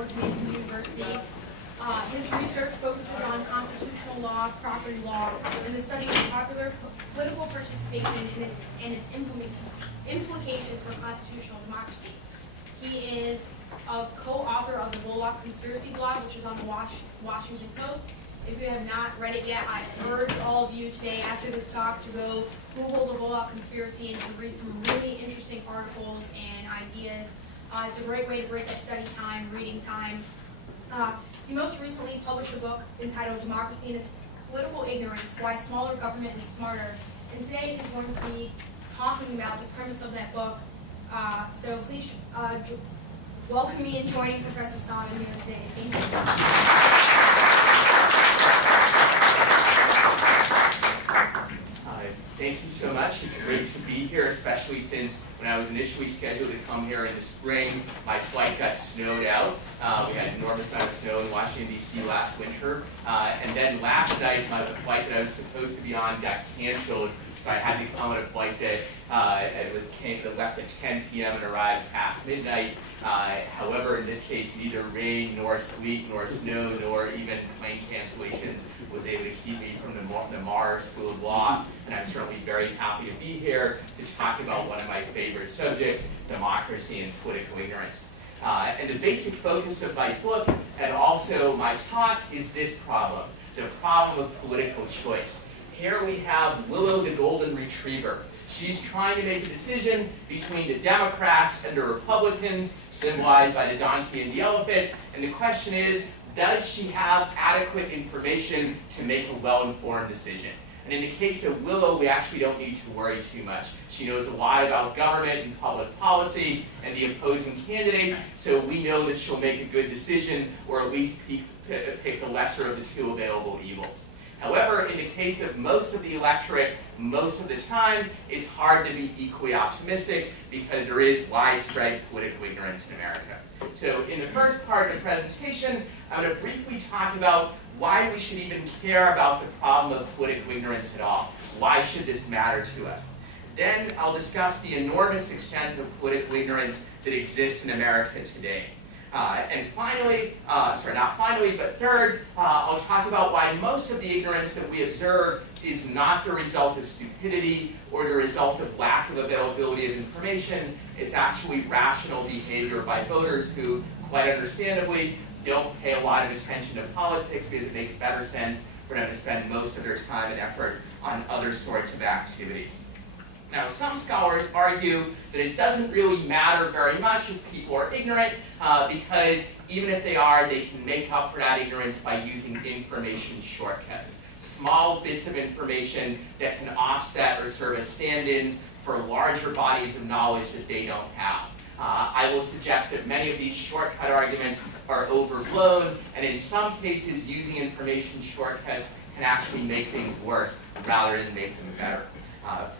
George Mason University. His research focuses on constitutional law, property law, and the study of popular political participation and its implications for constitutional democracy. He is a co-author of the Ballot conspiracy blog, which is on the Washington Post. If you have not read it yet, I urge all of you today after this talk to go Google the Ballot conspiracy and to read some really interesting articles and ideas. It's a great way to break up study time, reading time. He most recently published a book entitled Democracy and Its Political Ignorance, Why Smaller Government is Smarter. And today he's going to be talking about the premise of that book. So please welcome me in joining Professor Somin here today. Thank you. Thank you so much. It's great to be here, especially since when I was initially scheduled to come here in the spring, my flight got snowed out. We had an enormous amount of snow in Washington, D.C. last winter. And then last night, the flight that I was supposed to be on got canceled, so I had to come on a flight that left at 10 p.m. and arrived past midnight. However, in this case, neither rain, nor sleet, nor snow, nor even plane cancellations was able to keep me from the Mars School of Law, and I'm certainly very happy to be here to talk about one of my favorite subjects, democracy and political ignorance. And the basic focus of my book, and also my talk, is this problem, the problem of political choice. Here we have Willow the Golden Retriever. She's trying to make a decision between the Democrats and the Republicans, symbolized by the donkey and the elephant, and the question is, does she have adequate information to make a well-informed decision? And in the case of Willow, we actually don't need to worry too much. She knows a lot about government and public policy and the opposing candidates, so we know that she'll make a good decision, or at least pick the lesser of the two available evils. However, in the case of most of the electorate, most of the time, it's hard to be equally optimistic because there is widespread political ignorance in America. So in the first part of the presentation, I'm going to briefly talk about why we should even care about the problem of political ignorance at all. Why should this matter to us? Then I'll discuss the enormous extent of political ignorance that exists in America today. And finally, third, I'll talk about why most of the ignorance that we observe is not the result of stupidity or the result of lack of availability of information. It's actually rational behavior by voters who, quite understandably, don't pay a lot of attention to politics because it makes better sense for them to spend most of their time and effort on other sorts of activities. Now, some scholars argue that it doesn't really matter very much if people are ignorant because even if they are, they can make up for that ignorance by using information shortcuts. Small bits of information that can offset or serve as stand-ins for larger bodies of knowledge that they don't have. I will suggest that many of these shortcut arguments are overblown, and in some cases, using information shortcuts can actually make things worse rather than make them better.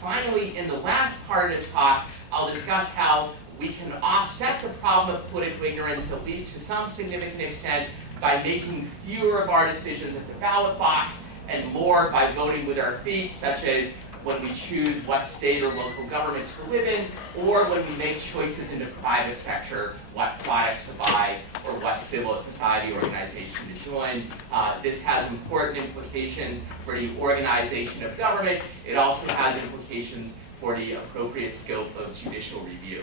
Finally, in the last part of the talk, I'll discuss how we can offset the problem of political ignorance, at least to some significant extent, by making fewer of our decisions at the ballot box and more by voting with our feet, such as when we choose what state or local government to live in, or when we make choices in the private sector, what product to buy, or what civil society organization to join. This has important implications for the organization of government. It also has implications for the appropriate scope of judicial review.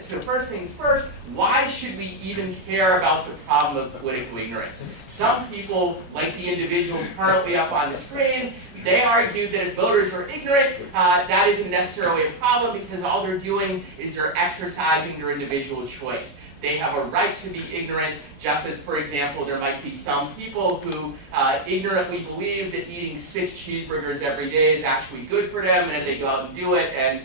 So first things first, why should we even care about the problem of political ignorance? Some people, like the individual currently up on the screen, they argue that if voters are ignorant, that isn't necessarily a problem because all they're doing is they're exercising their individual choice. They have a right to be ignorant, just as, for example, there might be some people who ignorantly believe that eating 6 cheeseburgers every day is actually good for them, and then they go out and do it, and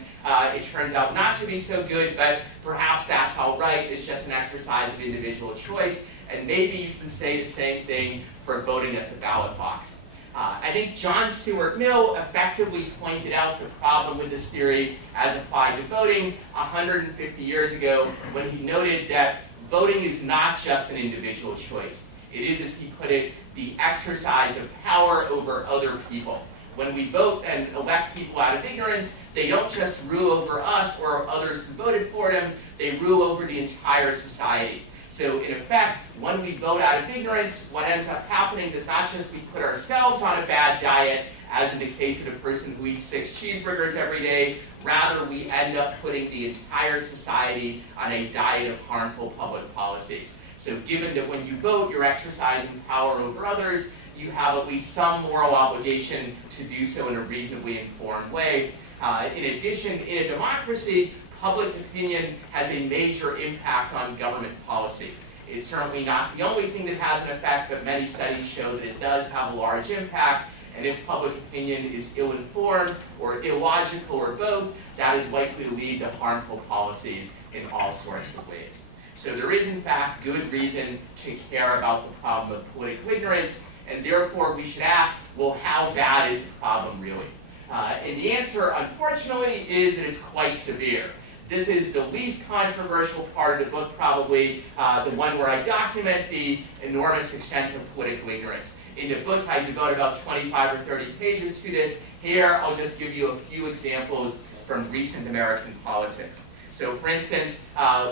it turns out not to be so good, but perhaps that's all right. It's just an exercise of individual choice, and maybe you can say the same thing for voting at the ballot box. I think John Stuart Mill effectively pointed out the problem with this theory as applied to voting 150 years ago when he noted that voting is not just an individual choice. It is, as he put it, the exercise of power over other people. When we vote and elect people out of ignorance, they don't just rule over us or others who voted for them, they rule over the entire society. So in effect, when we vote out of ignorance, what ends up happening is not just we put ourselves on a bad diet, as in the case of the person who eats 6 cheeseburgers every day, rather we end up putting the entire society on a diet of harmful public policies. So given that when you vote, you're exercising power over others, you have at least some moral obligation to do so in a reasonably informed way. In addition, in a democracy, public opinion has a major impact on government policy. It's certainly not the only thing that has an effect, but many studies show that it does have a large impact. And if public opinion is ill-informed or illogical or both, that is likely to lead to harmful policies in all sorts of ways. So there is, in fact, good reason to care about the problem of political ignorance, and therefore we should ask, well, how bad is the problem really? And the answer, unfortunately, is that it's quite severe. This is the least controversial part of the book, probably, the one where I document the enormous extent of political ignorance. In the book, I devote about 25 or 30 pages to this. Here, I'll just give you a few examples from recent American politics. So, for instance,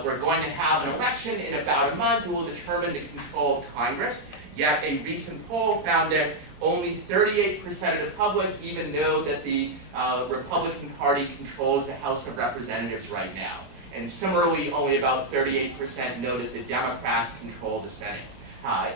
we're going to have an election in about a month that will determine the control of Congress. Yet a recent poll found that only 38% of the public even know that the Republican Party controls the House of Representatives right now. And similarly, only about 38% know that the Democrats control the Senate.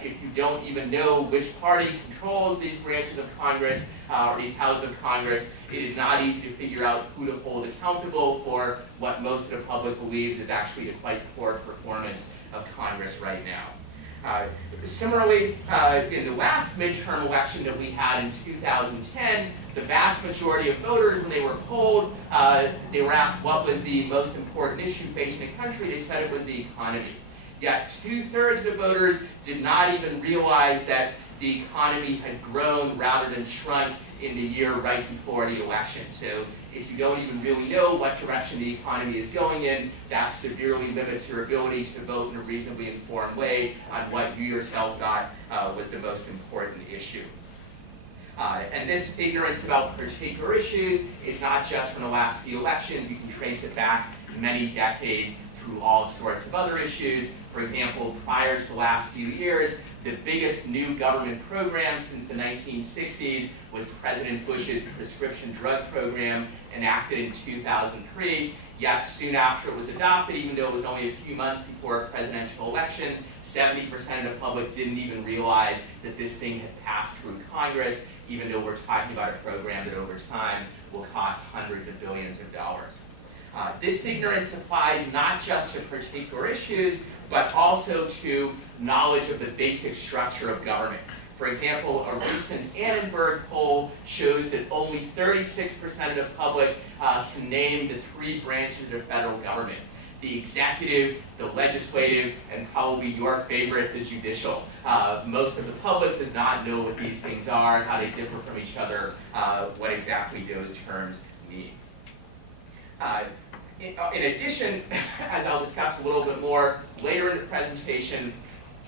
If you don't even know which party controls these branches of Congress or these houses of Congress, it is not easy to figure out who to hold accountable for what most of the public believes is actually a quite poor performance of Congress right now. Similarly, in the last midterm election that we had in 2010, the vast majority of voters, when they were polled, they were asked what was the most important issue facing the country. They said it was the economy. Yet 2/3 of the voters did not even realize that the economy had grown rather than shrunk in the year right before the election. So if you don't even really know what direction the economy is going in, that severely limits your ability to vote in a reasonably informed way on what you yourself thought was the most important issue. And this ignorance about particular issues is not just from the last few elections. You can trace it back many decades through all sorts of other issues. For example, prior to the last few years, the biggest new government program since the 1960s was President Bush's prescription drug program, enacted in 2003. Yet soon after it was adopted, even though it was only a few months before a presidential election, 70% of the public didn't even realize that this thing had passed through Congress, even though we're talking about a program that over time will cost hundreds of billions of dollars. This ignorance applies not just to particular issues, but also to knowledge of the basic structure of government. For example, a recent Annenberg poll shows that only 36% of the public can name the 3 branches of the federal government: the executive, the legislative, and probably your favorite, the judicial. Most of the public does not know what these things are, how they differ from each other, what exactly those terms mean. In addition, as I'll discuss a little bit more later in the presentation,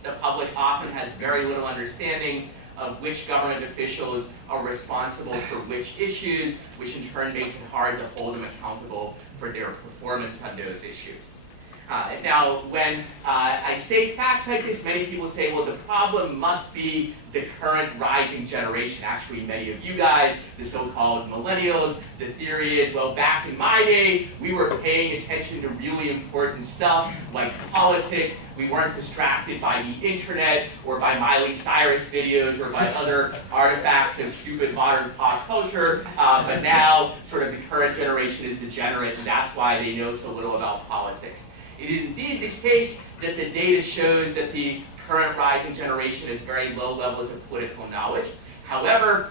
the public often has very little understanding of which government officials are responsible for which issues, which in turn makes it hard to hold them accountable for their performance on those issues. Now, when I state facts like this, many people say, well, the problem must be the current rising generation. Actually, many of you guys, the so-called millennials, the theory is, well, back in my day, we were paying attention to really important stuff like politics. We weren't distracted by the internet or by Miley Cyrus videos or by other artifacts of stupid modern pop culture. But now, sort of the current generation is degenerate, and that's why they know so little about politics. It is indeed the case that the data shows that the current rising generation has very low levels of political knowledge. However,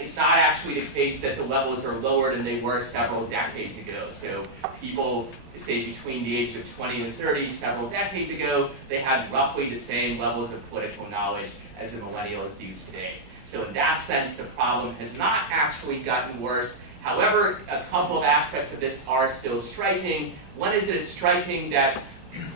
it's not actually the case that the levels are lower than they were several decades ago. So people, say between the age of 20 and 30 several decades ago, they had roughly the same levels of political knowledge as the millennials do today. So in that sense, the problem has not actually gotten worse. However, a couple of aspects of this are still striking. One is that it's striking that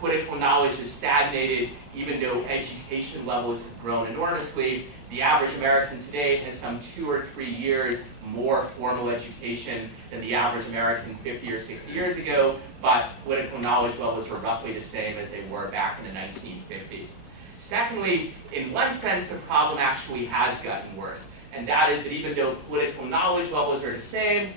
political knowledge has stagnated even though education levels have grown enormously. The average American today has some 2 or 3 years more formal education than the average American 50 or 60 years ago, but political knowledge levels are roughly the same as they were back in the 1950s. Secondly, in one sense, the problem actually has gotten worse, and that is that even though political knowledge levels are the same,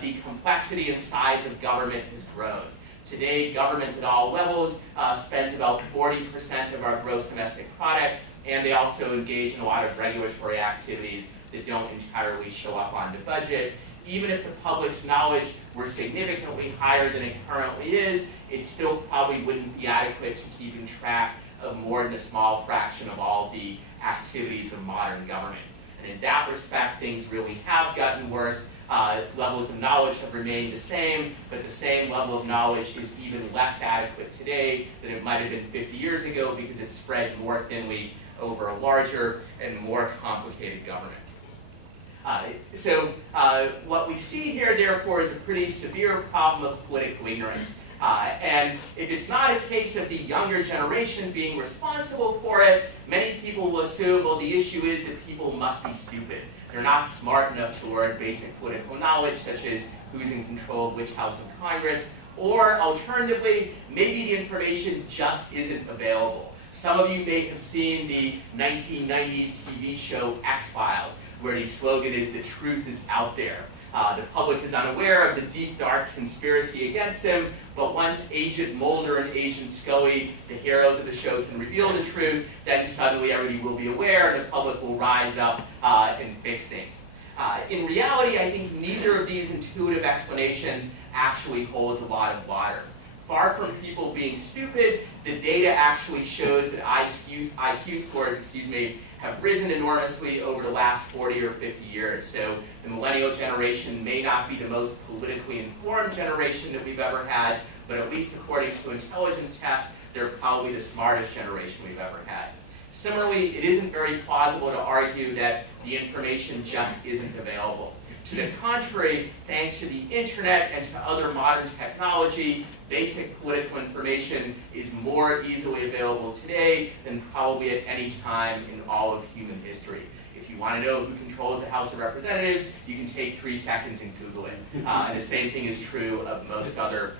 the complexity and size of government has grown. Today, government at all levels spends about 40% of our gross domestic product, and they also engage in a lot of regulatory activities that don't entirely show up on the budget. Even if the public's knowledge were significantly higher than it currently is, it still probably wouldn't be adequate to keeping track of more than a small fraction of all the activities of modern government. And in that respect, things really have gotten worse. Levels of knowledge have remained the same, but the same level of knowledge is even less adequate today than it might have been 50 years ago because it's spread more thinly over a larger and more complicated government. What we see here, therefore, is a pretty severe problem of political ignorance. And if it's not a case of the younger generation being responsible for it, many people will assume, well, the issue is that people must be stupid. They're not smart enough to learn basic political knowledge, such as who's in control of which house of Congress, or alternatively, maybe the information just isn't available. Some of you may have seen the 1990s TV show X-Files, where the slogan is, "The truth is out there." The public is unaware of the deep, dark conspiracy against them, but once Agent Mulder and Agent Scully, the heroes of the show, can reveal the truth, then suddenly everybody will be aware and the public will rise up and fix things. In reality, I think neither of these intuitive explanations actually holds a lot of water. Far from people being stupid, the data actually shows that IQ scores, have risen enormously over the last 40 or 50 years. So the millennial generation may not be the most politically informed generation that we've ever had, but at least according to intelligence tests, they're probably the smartest generation we've ever had. Similarly, it isn't very plausible to argue that the information just isn't available. To the contrary, thanks to the internet and to other modern technology, basic political information is more easily available today than probably at any time in all of human history. If you want to know who controls the House of Representatives, you can take 3 seconds and Google it. And the same thing is true of most other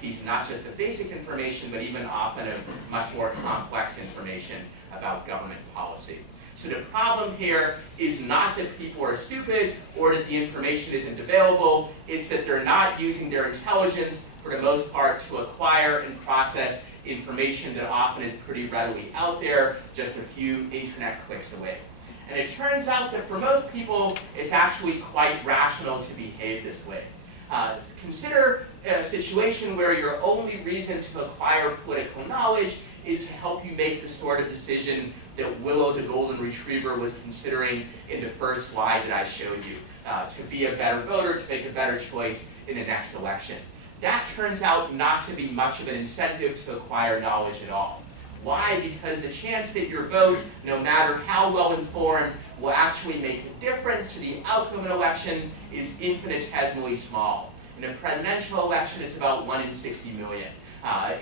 pieces, not just of basic information, but even often of much more complex information about government policy. So the problem here is not that people are stupid or that the information isn't available, it's that they're not using their intelligence for the most part to acquire and process information that often is pretty readily out there, just a few internet clicks away. And it turns out that for most people, it's actually quite rational to behave this way. Consider a situation where your only reason to acquire political knowledge is to help you make the sort of decision that Willow the Golden Retriever was considering in the first slide that I showed you, to be a better voter, to make a better choice in the next election. That turns out not to be much of an incentive to acquire knowledge at all. Why? Because the chance that your vote, no matter how well informed, will actually make a difference to the outcome of an election is infinitesimally small. In a presidential election, it's about 1 in 60 million.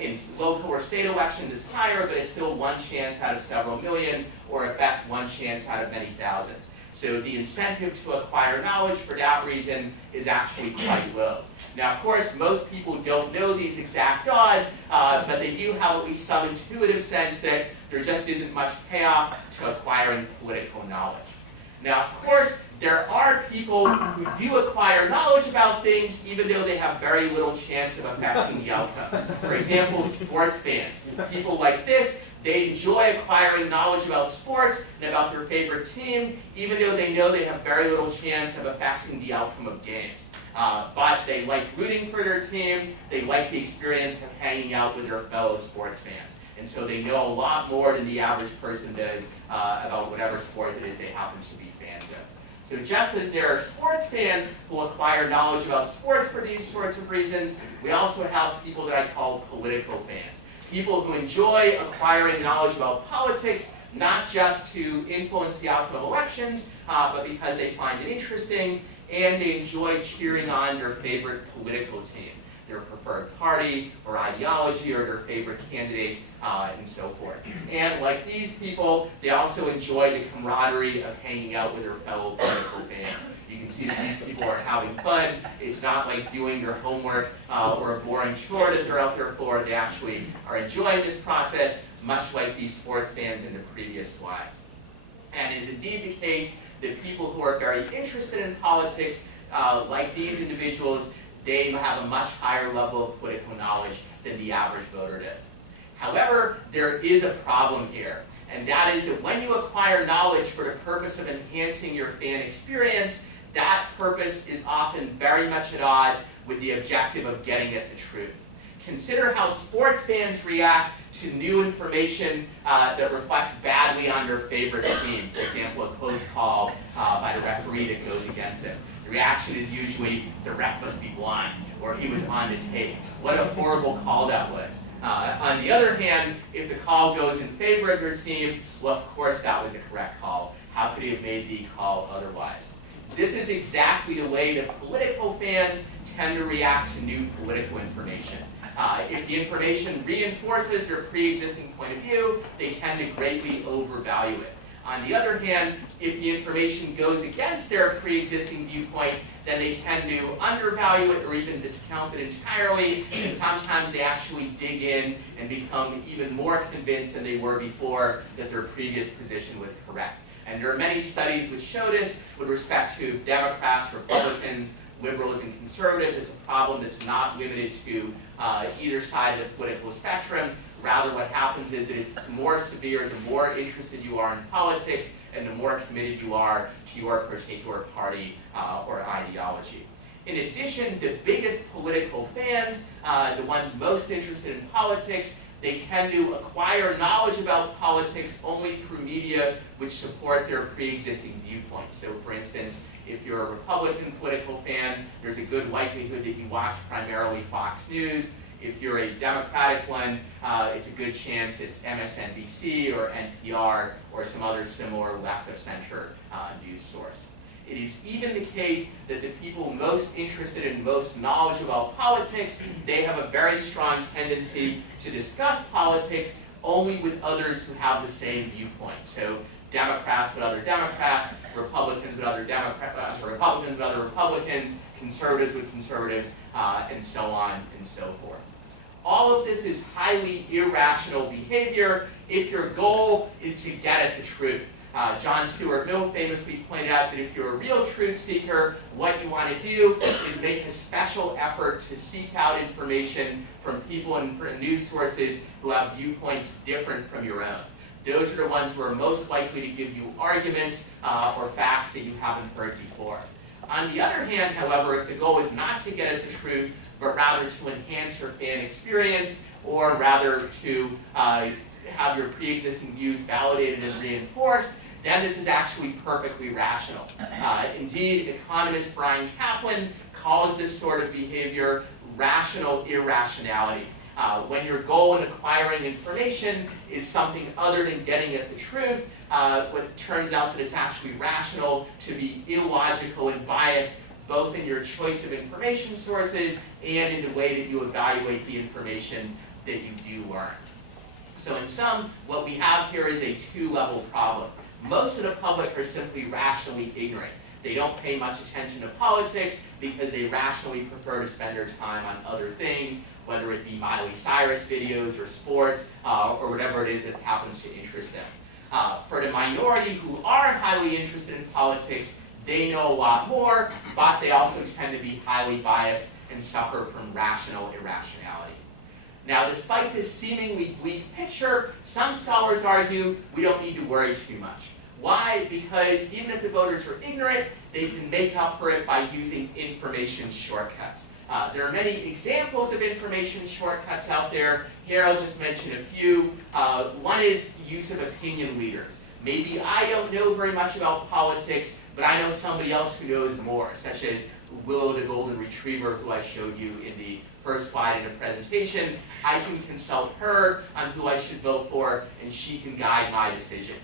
In local or state elections, it's higher, but it's still one chance out of several million, or at best, one chance out of many thousands. So the incentive to acquire knowledge for that reason is actually quite low. Now, of course, most people don't know these exact odds, but they do have at least some intuitive sense that there just isn't much payoff to acquiring political knowledge. Now, of course, there are people who do acquire knowledge about things even though they have very little chance of affecting the outcome. For example, sports fans. People like this, they enjoy acquiring knowledge about sports and about their favorite team, even though they know they have very little chance of affecting the outcome of games. But they like rooting for their team, they like the experience of hanging out with their fellow sports fans. And so they know a lot more than the average person does about whatever sport it is they happen to be fans of. So just as there are sports fans who acquire knowledge about sports for these sorts of reasons, we also have people that I call political fans. People who enjoy acquiring knowledge about politics, not just to influence the outcome of elections, but because they find it interesting and they enjoy cheering on their favorite political team. their preferred party or ideology or their favorite candidate, and so forth. And like these people, they also enjoy the camaraderie of hanging out with their fellow political fans. You can see that these people are having fun. It's not like doing their homework or a boring chore that they're out there for. They actually are enjoying this process, much like these sports fans in the previous slides. And it is indeed the case that people who are very interested in politics, like these individuals, they have a much higher level of political knowledge than the average voter does. However, there is a problem here, and that is that when you acquire knowledge for the purpose of enhancing your fan experience, that purpose is often very much at odds with the objective of getting at the truth. Consider how sports fans react to new information that reflects badly on their favorite team. For example, a close call by the referee that goes against them. The reaction is usually, the ref must be blind, or he was on the tape. What a horrible call that was. On the other hand, if the call goes in favor of your team, well, of course that was the correct call. How could he have made the call otherwise? This is exactly the way that political fans tend to react to new political information. If the information reinforces their pre-existing point of view, they tend to greatly overvalue it. On the other hand, if the information goes against their pre-existing viewpoint, then they tend to undervalue it or even discount it entirely, and sometimes they actually dig in and become even more convinced than they were before that their previous position was correct. And there are many studies which show this with respect to Democrats, Republicans, liberals, and conservatives. It's a problem that's not limited to either side of the political spectrum. Rather, what happens is that it's more severe the more interested you are in politics and the more committed you are to your particular party or ideology. In addition, the biggest political fans, the ones most interested in politics, they tend to acquire knowledge about politics only through media which support their pre-existing viewpoints. So for instance, if you're a Republican political fan, there's a good likelihood that you watch primarily Fox News. If you're a Democratic one, it's a good chance it's MSNBC or NPR or some other similar left-of-center news source. It is even the case that the people most interested in most knowledge about politics, they have a very strong tendency to discuss politics only with others who have the same viewpoint. So Democrats with other Democrats, Republicans with other Republicans with other Republicans, conservatives with conservatives, and so on and so forth. All of this is highly irrational behavior if your goal is to get at the truth. John Stuart Mill famously pointed out that if you're a real truth seeker, what you want to do is make a special effort to seek out information from people and news sources who have viewpoints different from your own. Those are the ones who are most likely to give you arguments or facts that you haven't heard before. On the other hand, however, if the goal is not to get at the truth, but rather to enhance your fan experience, or rather to have your pre-existing views validated and reinforced, then this is actually perfectly rational. Indeed, economist Brian Kaplan calls this sort of behavior rational irrationality. When your goal in acquiring information is something other than getting at the truth, what turns out that it's actually rational to be illogical and biased both in your choice of information sources and in the way that you evaluate the information that you do learn. So in sum, what we have here is a two-level problem. Most of the public are simply rationally ignorant. They don't pay much attention to politics because they rationally prefer to spend their time on other things, whether it be Miley Cyrus videos or sports or whatever it is that happens to interest them. For the minority who are highly interested in politics, they know a lot more, but they also tend to be highly biased and suffer from rational irrationality. Now, despite this seemingly bleak picture, some scholars argue we don't need to worry too much. Why? Because even if the voters are ignorant, they can make up for it by using information shortcuts. There are many examples of information shortcuts out there. Here I'll just mention a few. One is use of opinion leaders. Maybe I don't know very much about politics, but I know somebody else who knows more, such as Willow the Golden Retriever, who I showed you in the first slide in the presentation. I can consult her on who I should vote for, and she can guide my decision.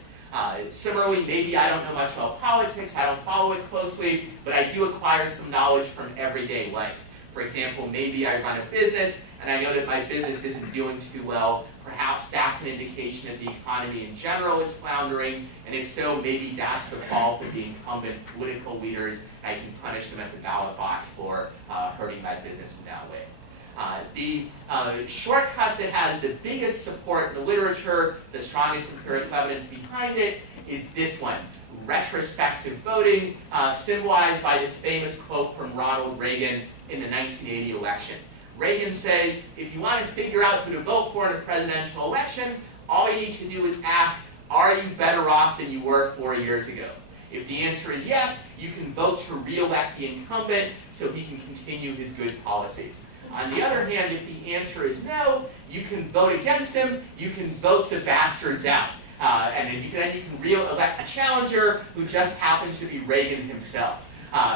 Similarly, maybe I don't know much about politics, I don't follow it closely, but I do acquire some knowledge from everyday life. For example, maybe I run a business and I know that my business isn't doing too well. Perhaps that's an indication that the economy in general is floundering, and if so, maybe that's the fault of the incumbent political leaders. I can punish them at the ballot box for hurting my business in that way. The shortcut that has the biggest support in the literature, the strongest empirical evidence behind it, is this one, retrospective voting, symbolized by this famous quote from Ronald Reagan in the 1980 election. Reagan says, if you want to figure out who to vote for in a presidential election, all you need to do is ask, are you better off than you were 4 years ago? If the answer is yes, you can vote to re-elect the incumbent so he can continue his good policies. On the other hand, if the answer is no, you can vote against him, you can vote the bastards out. And then you can re-elect a challenger who just happened to be Reagan himself.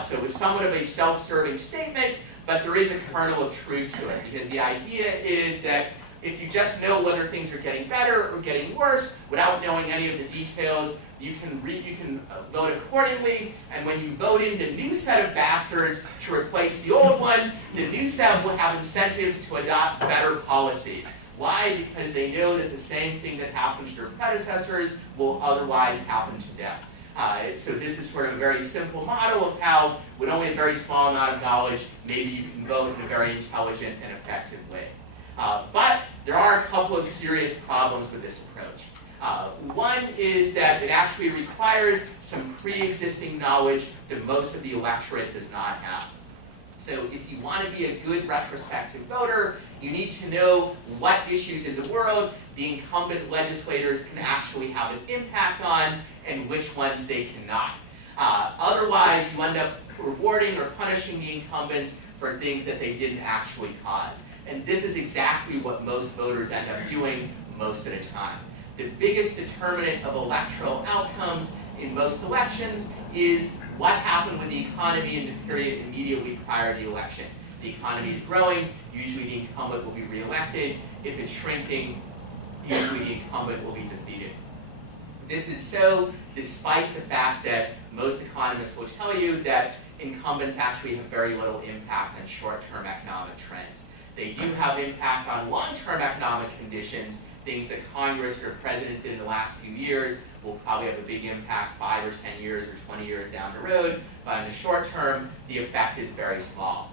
So it was somewhat of a self-serving statement, but there is a kernel of truth to it, because the idea is that if you just know whether things are getting better or getting worse without knowing any of the details, you can vote accordingly, and when you vote in the new set of bastards to replace the old one, the new set will have incentives to adopt better policies. Why? Because they know that the same thing that happened to their predecessors will otherwise happen to them. So this is sort of a very simple model of how, with only a very small amount of knowledge, maybe you can vote in a very intelligent and effective way. But there are a couple of serious problems with this approach. One is that it actually requires some pre-existing knowledge that most of the electorate does not have. So if you want to be a good retrospective voter, you need to know what issues in the world the incumbent legislators can actually have an impact on and which ones they cannot. Otherwise, you end up rewarding or punishing the incumbents for things that they didn't actually cause. And this is exactly what most voters end up doing most of the time. The biggest determinant of electoral outcomes in most elections is what happened with the economy in the period immediately prior to the election. If the economy is growing, usually the incumbent will be reelected. If it's shrinking, usually the incumbent will be defeated. This is so despite the fact that most economists will tell you that incumbents actually have very little impact on short-term economic trends. They do have impact on long-term economic conditions. Things that Congress or the President did in the last few years will probably have a big impact 5 or 10 years or 20 years down the road, but in the short term, the effect is very small.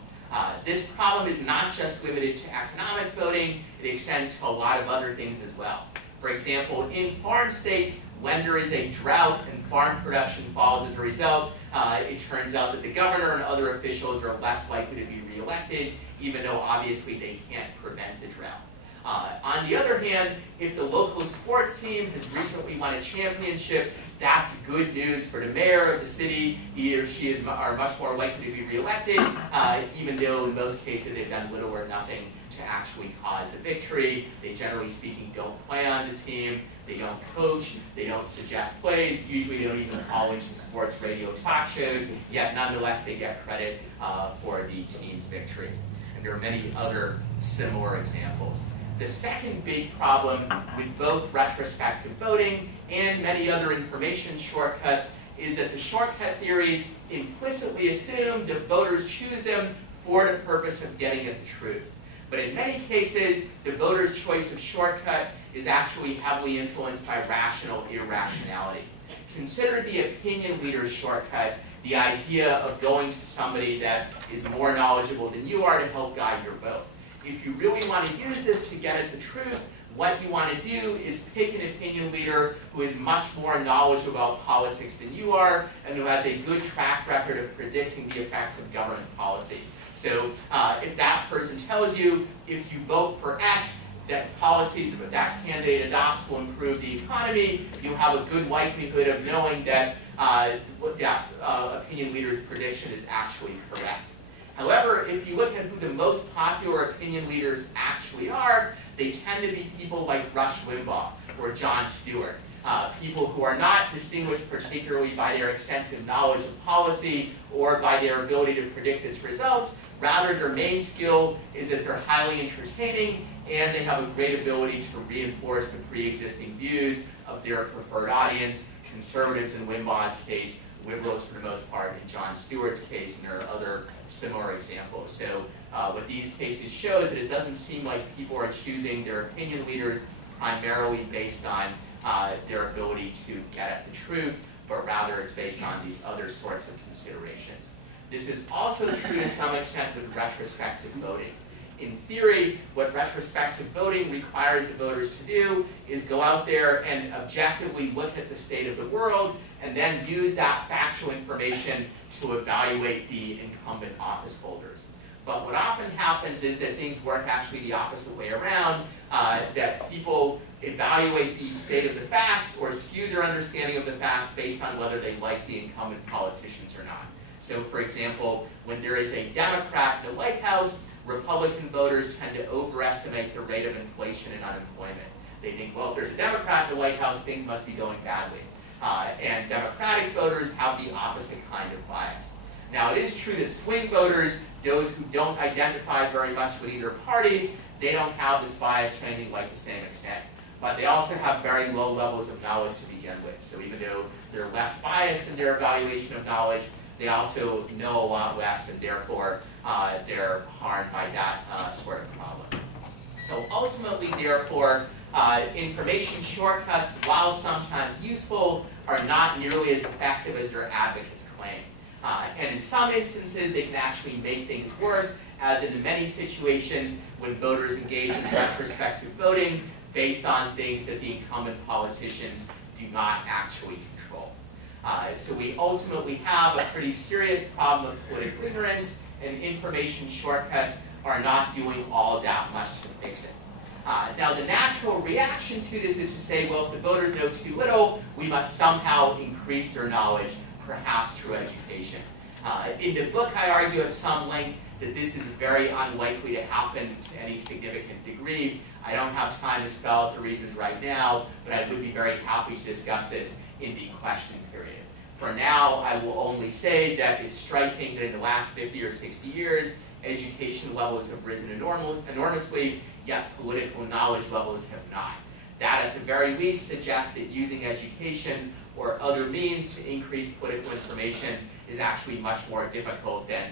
This problem is not just limited to economic voting, it extends to a lot of other things as well. For example, in farm states, when there is a drought and farm production falls as a result, it turns out that the governor and other officials are less likely to be reelected, even though obviously they can't prevent the drought. On the other hand, if the local sports team has recently won a championship, that's good news for the mayor of the city. He or she are much more likely to be reelected, even though in most cases they've done little or nothing to actually cause the victory. They, generally speaking, don't play on the team, they don't coach, they don't suggest plays, usually they don't even call into sports radio talk shows, yet nonetheless they get credit for the team's victories. And there are many other similar examples. The second big problem with both retrospective voting and many other information shortcuts is that the shortcut theories implicitly assume that voters choose them for the purpose of getting at the truth. But in many cases, the voter's choice of shortcut is actually heavily influenced by rational irrationality. Consider the opinion leader's shortcut, the idea of going to somebody that is more knowledgeable than you are to help guide your vote. If you really want to use this to get at the truth, what you want to do is pick an opinion leader who is much more knowledgeable about politics than you are and who has a good track record of predicting the effects of government policy. So if that person tells you if you vote for X, that policies that that candidate adopts will improve the economy, you have a good likelihood of knowing that that opinion leader's prediction is actually correct. However, if you look at who the most popular opinion leaders actually are, they tend to be people like Rush Limbaugh or Jon Stewart. People who are not distinguished particularly by their extensive knowledge of policy or by their ability to predict its results. Rather, their main skill is that they're highly entertaining and they have a great ability to reinforce the pre-existing views of their preferred audience. Conservatives, in Limbaugh's case, liberals for the most part in Jon Stewart's case, and there are other similar examples. So what these cases show is that it doesn't seem like people are choosing their opinion leaders primarily based on their ability to get at the truth, but rather it's based on these other sorts of considerations. This is also true to some extent with retrospective voting. In theory, what retrospective voting requires the voters to do is go out there and objectively look at the state of the world and then use that factual information to evaluate the incumbent office holders. But what often happens is that things work actually the opposite way around, that people evaluate the state of the facts or skew their understanding of the facts based on whether they like the incumbent politicians or not. So for example, when there is a Democrat in the White House, Republican voters tend to overestimate the rate of inflation and unemployment. They think, well, if there's a Democrat in the White House, things must be going badly. And Democratic voters have the opposite kind of bias. Now, it is true that swing voters, those who don't identify very much with either party, they don't have this bias to anything like the same extent. But they also have very low levels of knowledge to begin with. So even though they're less biased in their evaluation of knowledge, they also know a lot less, and therefore they're harmed by that sort of problem. So ultimately, therefore, information shortcuts, while sometimes useful, are not nearly as effective as their advocates claim. And in some instances, they can actually make things worse, as in many situations when voters engage in retrospective voting based on things that the incumbent politicians do not actually control. So we ultimately have a pretty serious problem of political ignorance, and information shortcuts are not doing all that much to fix it. Now, the natural reaction to this is to say, well, if the voters know too little, we must somehow increase their knowledge, perhaps through education. In the book, I argue at some length that this is very unlikely to happen to any significant degree. I don't have time to spell out the reasons right now, but I would be very happy to discuss this in the question period. For now, I will only say that it's striking that in the last 50 or 60 years, education levels have risen enormously, yet political knowledge levels have not. That, at the very least, suggests that using education or other means to increase political information is actually much more difficult than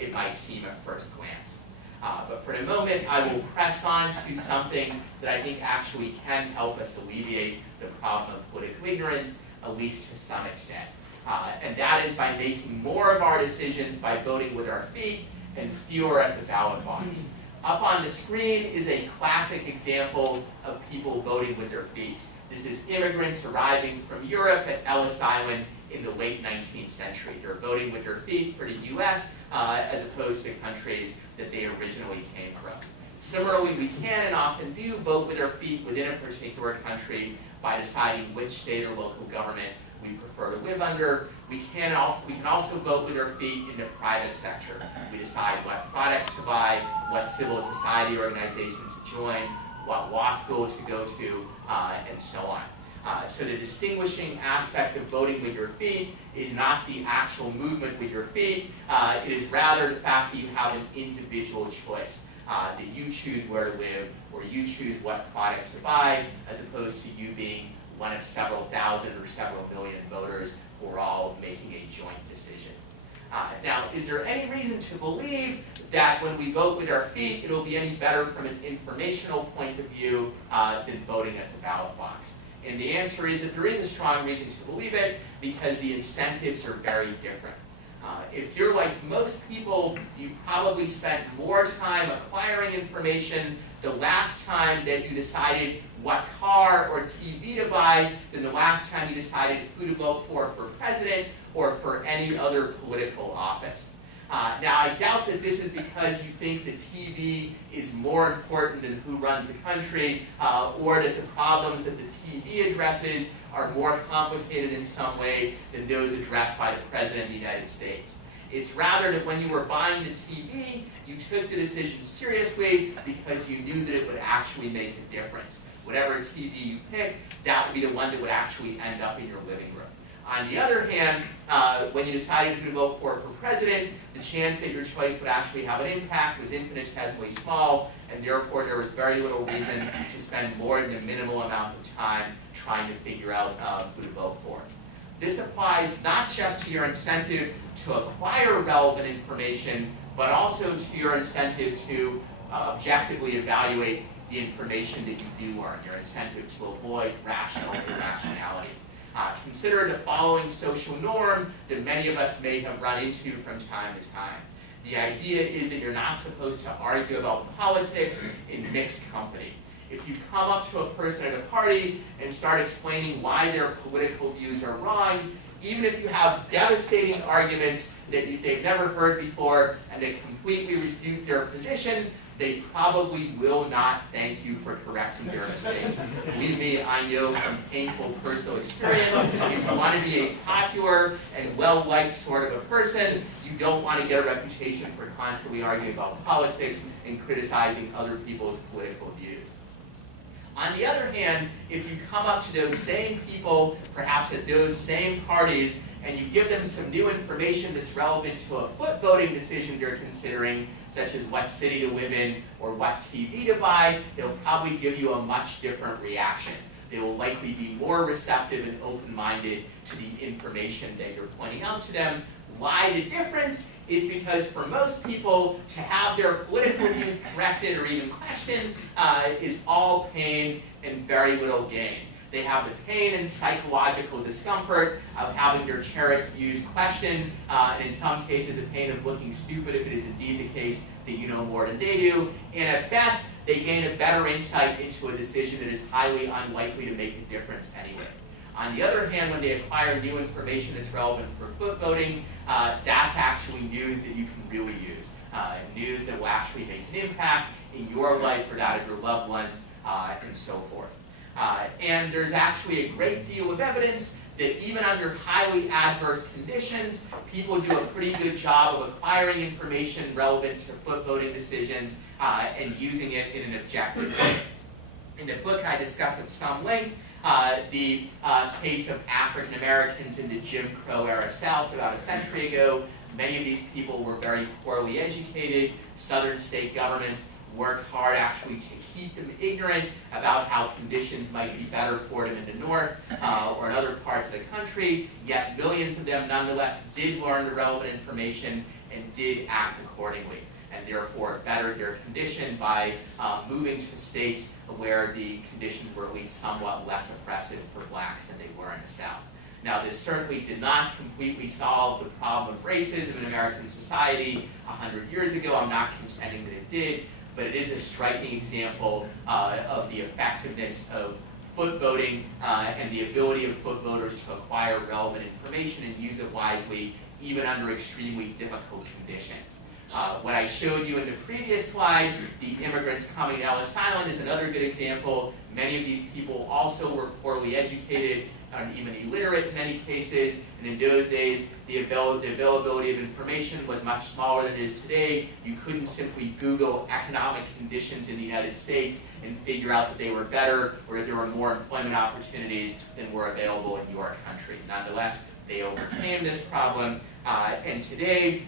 it might seem at first glance. But for the moment, I will press on to something that I think actually can help us alleviate the problem of political ignorance, at least to some extent. And that is by making more of our decisions by voting with our feet and fewer at the ballot box. Up on the screen is a classic example of people voting with their feet. This is immigrants arriving from Europe at Ellis Island in the late 19th century. They're voting with their feet for the US as opposed to countries that they originally came from. Similarly, we can and often do vote with our feet within a particular country by deciding which state or local government we prefer to live under. We can also vote with our feet in the private sector. We decide what products to buy, what civil society organizations to join, what law school to go to, and so on. So the distinguishing aspect of voting with your feet is not the actual movement with your feet. It is rather the fact that you have an individual choice, that you choose where to live, or you choose what product to buy, as opposed to you being one of several thousand or several million voters who are all making a joint decision. Now, is there any reason to believe that when we vote with our feet, it'll be any better from an informational point of view than voting at the ballot box? And the answer is that there is a strong reason to believe it, because the incentives are very different. If you're like most people, you probably spent more time acquiring information the last time that you decided what car or TV to buy than the last time you decided who to vote for president or for any other political office. Now, I doubt that this is because you think that TV is more important than who runs the country, or that the problems that the TV addresses are more complicated in some way than those addressed by the President of the United States. It's rather that when you were buying the TV, you took the decision seriously because you knew that it would actually make a difference. Whatever TV you picked, that would be the one that would actually end up in your living room. On the other hand, when you decided who to vote for president, the chance that your choice would actually have an impact was infinitesimally small, and therefore there was very little reason to spend more than a minimal amount of time trying to figure out who to vote for. This applies applies not just to your incentive to acquire relevant information, but also to your incentive to objectively evaluate the information that you do learn, your incentive to avoid rational irrationality. Consider the following social norm that many of us may have run into from time to time. The idea is that you're not supposed to argue about politics in mixed company. If you come up to a person at a party and start explaining why their political views are wrong, even if you have devastating arguments that they've never heard before and that completely refute their position, they probably will not thank you for correcting their mistakes. Believe me, I know from painful personal experience, if you want to be a popular and well-liked sort of a person, you don't want to get a reputation for constantly arguing about politics and criticizing other people's political views. On the other hand, if you come up to those same people, perhaps at those same parties, and you give them some new information that's relevant to a foot voting decision they're considering, such as what city to live in or what TV to buy, they'll probably give you a much different reaction. They will likely be more receptive and open-minded to the information that you're pointing out to them. Why the difference is because for most people, to have their political views corrected or even questioned is all pain and very little gain. They have the pain and psychological discomfort of having their cherished views questioned, and in some cases the pain of looking stupid if it is indeed the case that you know more than they do. And at best, they gain a better insight into a decision that is highly unlikely to make a difference anyway. On the other hand, when they acquire new information that's relevant for foot voting, that's actually news that you can really use. News that will actually make an impact in your life or that of your loved ones, and so forth. And there's actually a great deal of evidence that even under highly adverse conditions, people do a pretty good job of acquiring information relevant to foot voting decisions and using it in an objective way. In the book, I discuss at some length the case of African Americans in the Jim Crow era South about a century ago. Many of these people were very poorly educated. Southern state governments worked hard actually to keep them ignorant about how conditions might be better for them in the north or in other parts of the country, yet millions of them nonetheless did learn the relevant information and did act accordingly, and therefore bettered their condition by moving to states where the conditions were at least somewhat less oppressive for blacks than they were in the South. Now, this certainly did not completely solve the problem of racism in American society 100 years ago. I'm not contending that it did, but it is a striking example of the effectiveness of foot voting and the ability of foot voters to acquire relevant information and use it wisely, even under extremely difficult conditions. What I showed you in the previous slide, the immigrants coming to Ellis Island, is another good example. Many of these people also were poorly educated and even illiterate in many cases, and in those days, the availability of information was much smaller than it is today. You couldn't simply Google economic conditions in the United States and figure out that they were better or that there were more employment opportunities than were available in your country. Nonetheless, they overcame this problem, and today,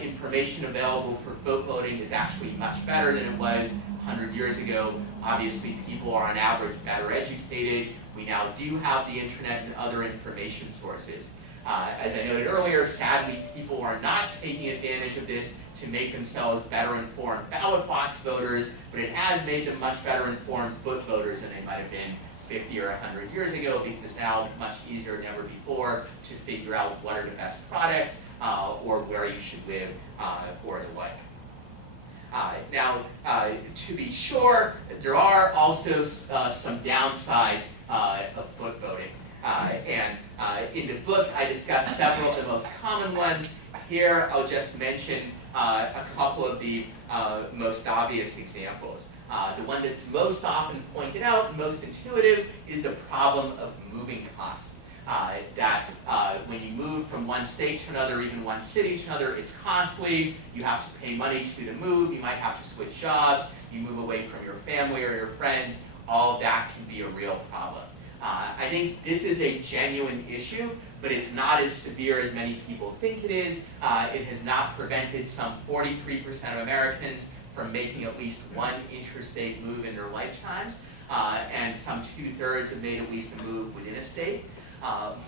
information available for vote voting is actually much better than it was 100 years ago. Obviously, people are on average better educated. We now do have the internet and other information sources. As I noted earlier, sadly, people are not taking advantage of this to make themselves better informed ballot box voters, but it has made them much better informed foot voters than they might have been 50 or 100 years ago, because it's now much easier than ever before to figure out what are the best products or where you should live or the like. Now, to be sure, there are also some downsides of foot voting. And in the book, I discuss several of the most common ones. Here, I'll just mention a couple of the most obvious examples. The one that's most often pointed out, most intuitive, is the problem of moving costs. That when you move from one state to another, even one city to another, it's costly. You have to pay money to the move. You might have to switch jobs. You move away from your family or your friends. All of that can be a real problem. I think this is a genuine issue, but it's not as severe as many people think it is. It has not prevented some 43% of Americans from making at least one interstate move in their lifetimes, and some 2/3 have made at least a move within a state.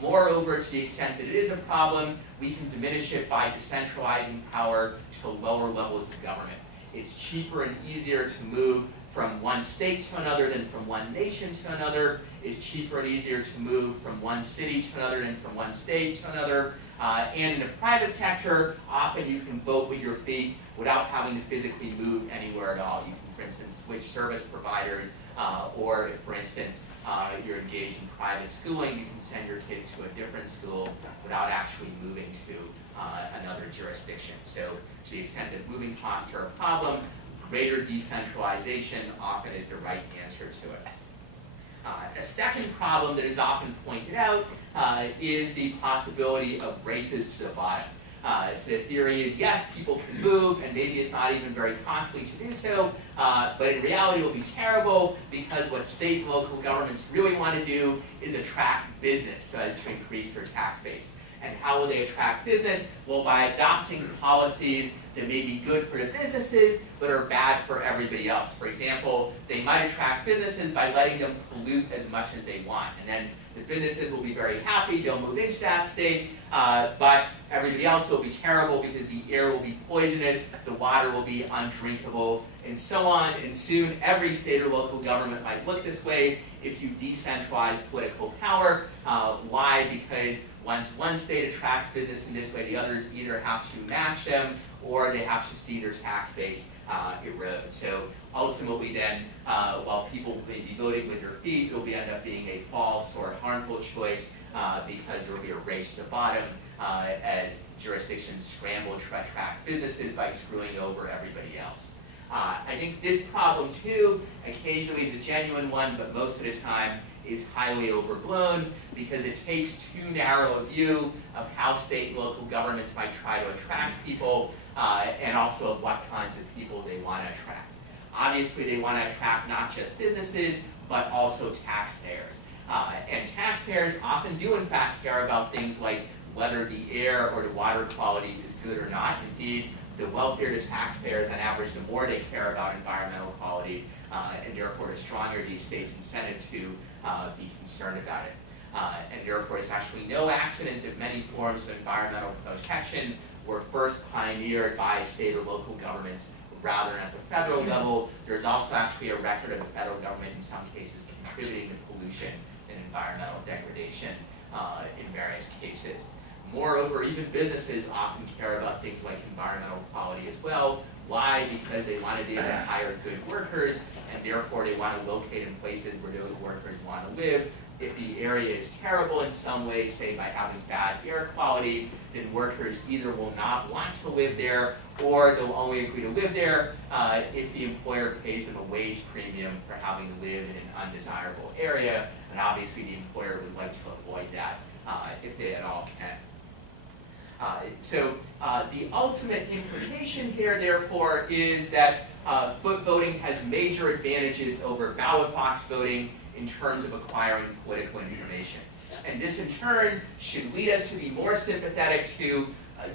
Moreover, to the extent that it is a problem, we can diminish it by decentralizing power to lower levels of government. It's cheaper and easier to move from one state to another than from one nation to another. It's cheaper and easier to move from one city to another than from one state to another. And in the private sector, often you can vote with your feet without having to physically move anywhere at all. You can, for instance, switch service providers, or if, for instance, you're engaged in private schooling, you can send your kids to a different school without actually moving to another jurisdiction. So to the extent that moving costs are a problem, greater decentralization often is the right answer to it. A second problem that is often pointed out is the possibility of races to the bottom. So the theory is, yes, people can move, and maybe it's not even very costly to do so, but in reality it will be terrible because what state and local governments really want to do is attract business to increase their tax base. And how will they attract business? Well, by adopting policies that may be good for the businesses, but are bad for everybody else. For example, they might attract businesses by letting them pollute as much as they want. And then the businesses will be very happy, they'll move into that state, but everybody else will be terrible because the air will be poisonous, the water will be undrinkable, and so on. And soon every state or local government might look this way if you decentralize political power. Why? Because once one state attracts business in this way, the others either have to match them or they have to see their tax base erode. So ultimately then, while people may be voting with their feet, it will end up being a false or harmful choice because there will be a race to the bottom as jurisdictions scramble to attract businesses by screwing over everybody else. I think this problem too, occasionally is a genuine one, but most of the time is highly overblown because it takes too narrow a view of how state and local governments might try to attract people and also of what kinds of people they want to attract. Obviously, they want to attract not just businesses, but also taxpayers. And taxpayers often do, in fact, care about things like whether the air or the water quality is good or not. Indeed, the wealthier the taxpayers, on average, the more they care about environmental quality, and therefore the stronger these states incentive to be concerned about it. And therefore, it's actually no accident that many forms of environmental protection were first pioneered by state or local governments rather than at the federal level. There's also actually a record of the federal government in some cases contributing to pollution and environmental degradation in various cases. Moreover, even businesses often care about things like environmental quality as well. Why? Because they want to be able to hire good workers, and therefore they want to locate in places where those workers want to live. If the area is terrible in some way, say by having bad air quality, then workers either will not want to live there, or they'll only agree to live there if the employer pays them a wage premium for having to live in an undesirable area, and obviously the employer would like to avoid that if they at all can. So the ultimate implication here, therefore, is that foot voting has major advantages over ballot box voting in terms of acquiring political information. And this, in turn, should lead us to be more sympathetic to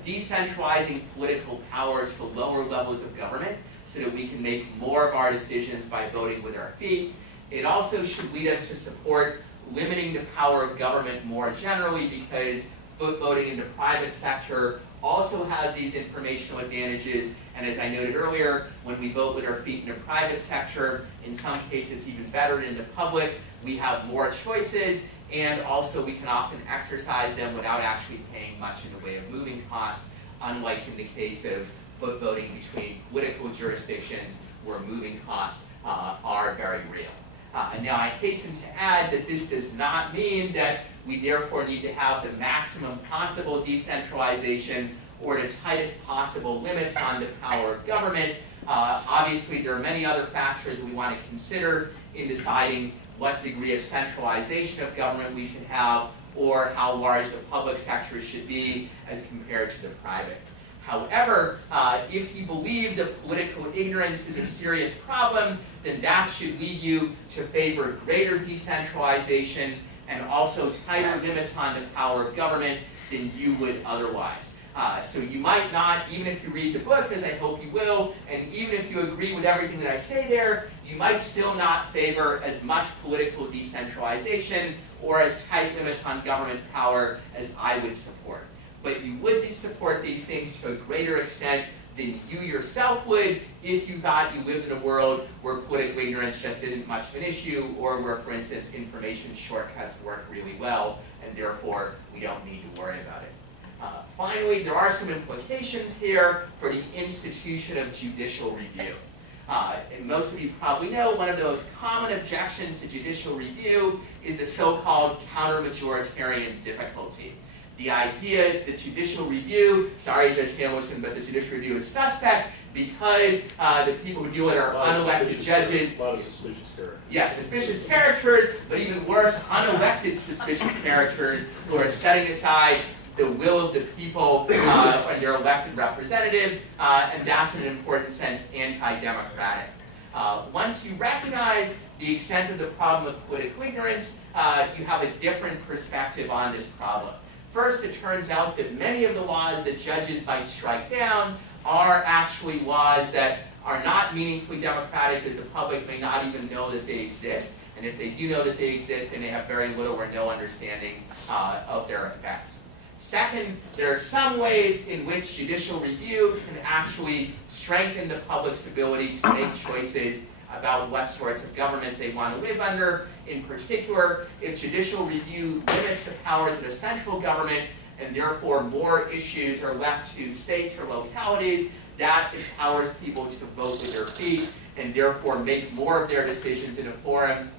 decentralizing political power to lower levels of government so that we can make more of our decisions by voting with our feet. It also should lead us to support limiting the power of government more generally, because vote voting in the private sector also has these informational advantages, and as I noted earlier, when we vote with our feet in the private sector, in some cases it's even better than the public. We have more choices, and also we can often exercise them without actually paying much in the way of moving costs, unlike in the case of vote voting between political jurisdictions where moving costs are very real. Now, I hasten to add that this does not mean that we therefore need to have the maximum possible decentralization or the tightest possible limits on the power of government. Obviously, there are many other factors we want to consider in deciding what degree of centralization of government we should have, or how large the public sector should be as compared to the private. However, if you believe that political ignorance is a serious problem, then that should lead you to favor greater decentralization and also tighter limits on the power of government than you would otherwise. So you might not, even if you read the book, as I hope you will, and even if you agree with everything that I say there, you might still not favor as much political decentralization or as tight limits on government power as I would support. But you would support these things to a greater extent than you yourself would if you thought you lived in a world where political ignorance just isn't much of an issue, or where, for instance, information shortcuts work really well, and therefore we don't need to worry about it. Finally, there are some implications here for the institution of judicial review. And most of you probably know one of those common objections to judicial review is the so-called counter-majoritarian difficulty. The idea that judicial review, sorry Judge Hamilton, but the judicial review is suspect because the people who do it are unelected judges. A lot of suspicious characters. Yes, suspicious characters, but even worse, unelected suspicious characters who are setting aside the will of the people and their elected representatives, and that's in an important sense anti-democratic. Once you recognize the extent of the problem of political ignorance, you have a different perspective on this problem. First, it turns out that many of the laws that judges might strike down are actually laws that are not meaningfully democratic, because the public may not even know that they exist. And if they do know that they exist, they may have very little or no understanding of their effects. Second, there are some ways in which judicial review can actually strengthen the public's ability to make choices about what sorts of government they want to live under. In particular, if judicial review limits the powers of the central government, and therefore more issues are left to states or localities, that empowers people to vote with their feet, and therefore make more of their decisions in a forum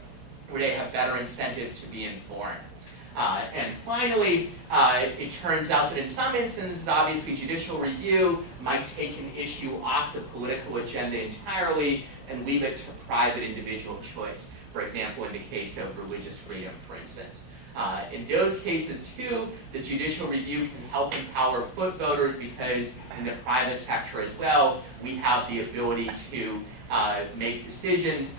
where they have better incentives to be informed. And finally, it turns out that in some instances, obviously, judicial review might take an issue off the political agenda entirely and leave it to private individual choice. For example, in the case of religious freedom, for instance. In those cases, too, the judicial review can help empower foot voters, because in the private sector as well, we have the ability to make decisions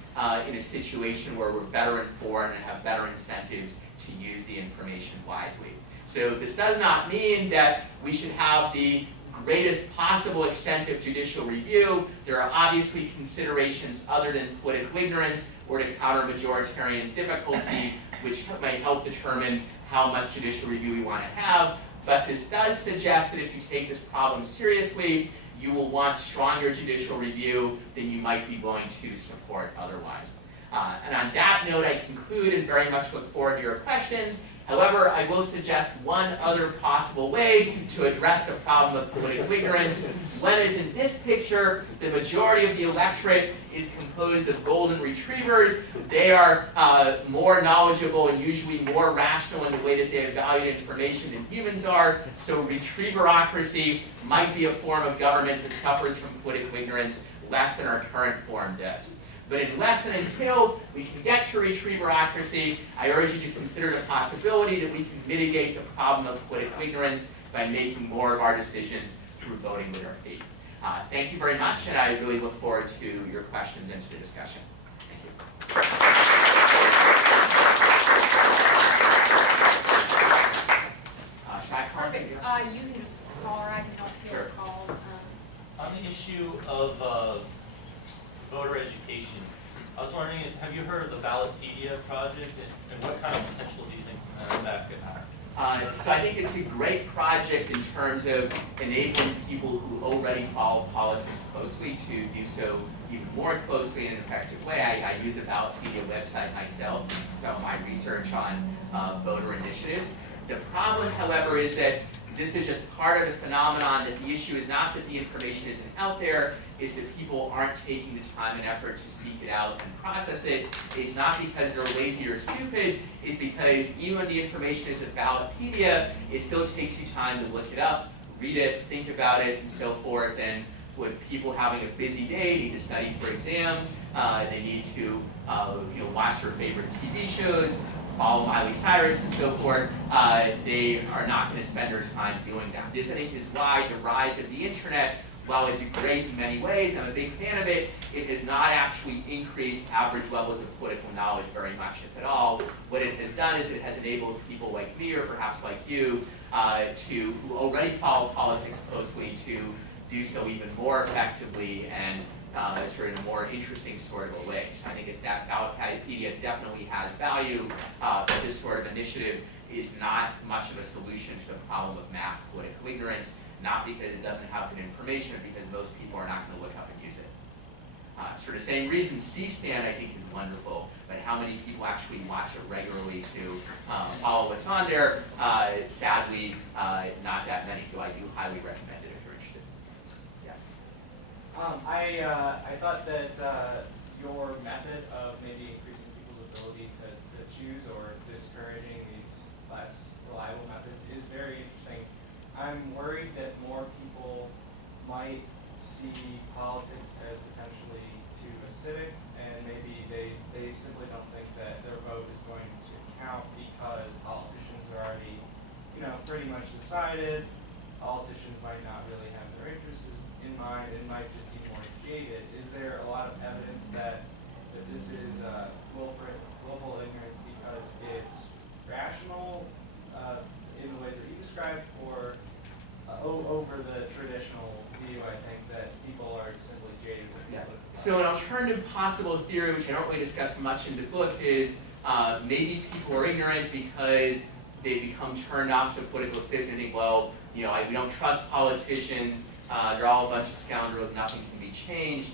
in a situation where we're better informed and have better incentives to use the information wisely. So this does not mean that we should have the greatest possible extent of judicial review. There are obviously considerations other than political ignorance or the counter-majoritarian difficulty, which may help determine how much judicial review we want to have. But this does suggest that if you take this problem seriously, you will want stronger judicial review than you might be willing to support otherwise. And on that note, I conclude and very much look forward to your questions. However, I will suggest one other possible way to address the problem of political ignorance. One is in this picture, the majority of the electorate is composed of golden retrievers. They are more knowledgeable and usually more rational in the way that they evaluate information than humans are. So retrieverocracy might be a form of government that suffers from political ignorance less than our current form does. But unless and until we can get to retrieverocracy, I urge you to consider the possibility that we can mitigate the problem of political ignorance by making more of our decisions through voting with our feet. Thank you very much, and I really look forward to your questions and to the discussion. Thank you. Should I call? Perfect. You can just call, or I can help field Sure. calls. On the issue of voter education, I was wondering, have you heard of the Ballotpedia project, and what kind of potential do you think that could have? So I think it's a great project in terms of enabling people who already follow politics closely to do so even more closely in an effective way. I use the Ballotpedia website myself, so my research on voter initiatives. The problem, however, is that this is just part of the phenomenon that the issue is not that the information isn't out there, is that people aren't taking the time and effort to seek it out and process it. It's not because they're lazy or stupid, it's because even when the information is at Ballotpedia, it still takes you time to look it up, read it, think about it, and so forth. And when people having a busy day need to study for exams, they need to watch their favorite TV shows, follow Miley Cyrus and so forth, they are not going to spend their time doing that. This, I think, is why the rise of the internet while it's great in many ways, I'm a big fan of it, it has not actually increased average levels of political knowledge very much, if at all. What it has done is it has enabled people like me, or perhaps like you, who already follow politics closely, to do so even more effectively and sort of in a more interesting sort of a way. So I think that Ballotpedia definitely has value, but this sort of initiative is not much of a solution to the problem of mass political ignorance, not because it doesn't have good information, but because most people are not going to look up and use it. For the same reason, C-SPAN I think is wonderful, but how many people actually watch it regularly to follow what's on there? Sadly, not that many, though I do highly recommend it if you're interested. Yes? I thought that your method of maybe increasing people's ability to choose or discouraging these less reliable methods is very interesting. I'm worried that more people might see politics as potentially too acidic, and maybe they simply don't think that their vote is going to count because politicians are already, pretty much decided. Politicians might not really have their interests in mind and might just be more jaded. Is there a lot of evidence that this is willful ignorance because it's rational in the ways that you described, or over the traditional view, I think, that people are simply jaded with political violence? So an alternative possible theory, which I don't really discuss much in the book, is maybe people are ignorant because they become turned off to the political system and think, well, we don't trust politicians, they're all a bunch of scoundrels, nothing can be changed.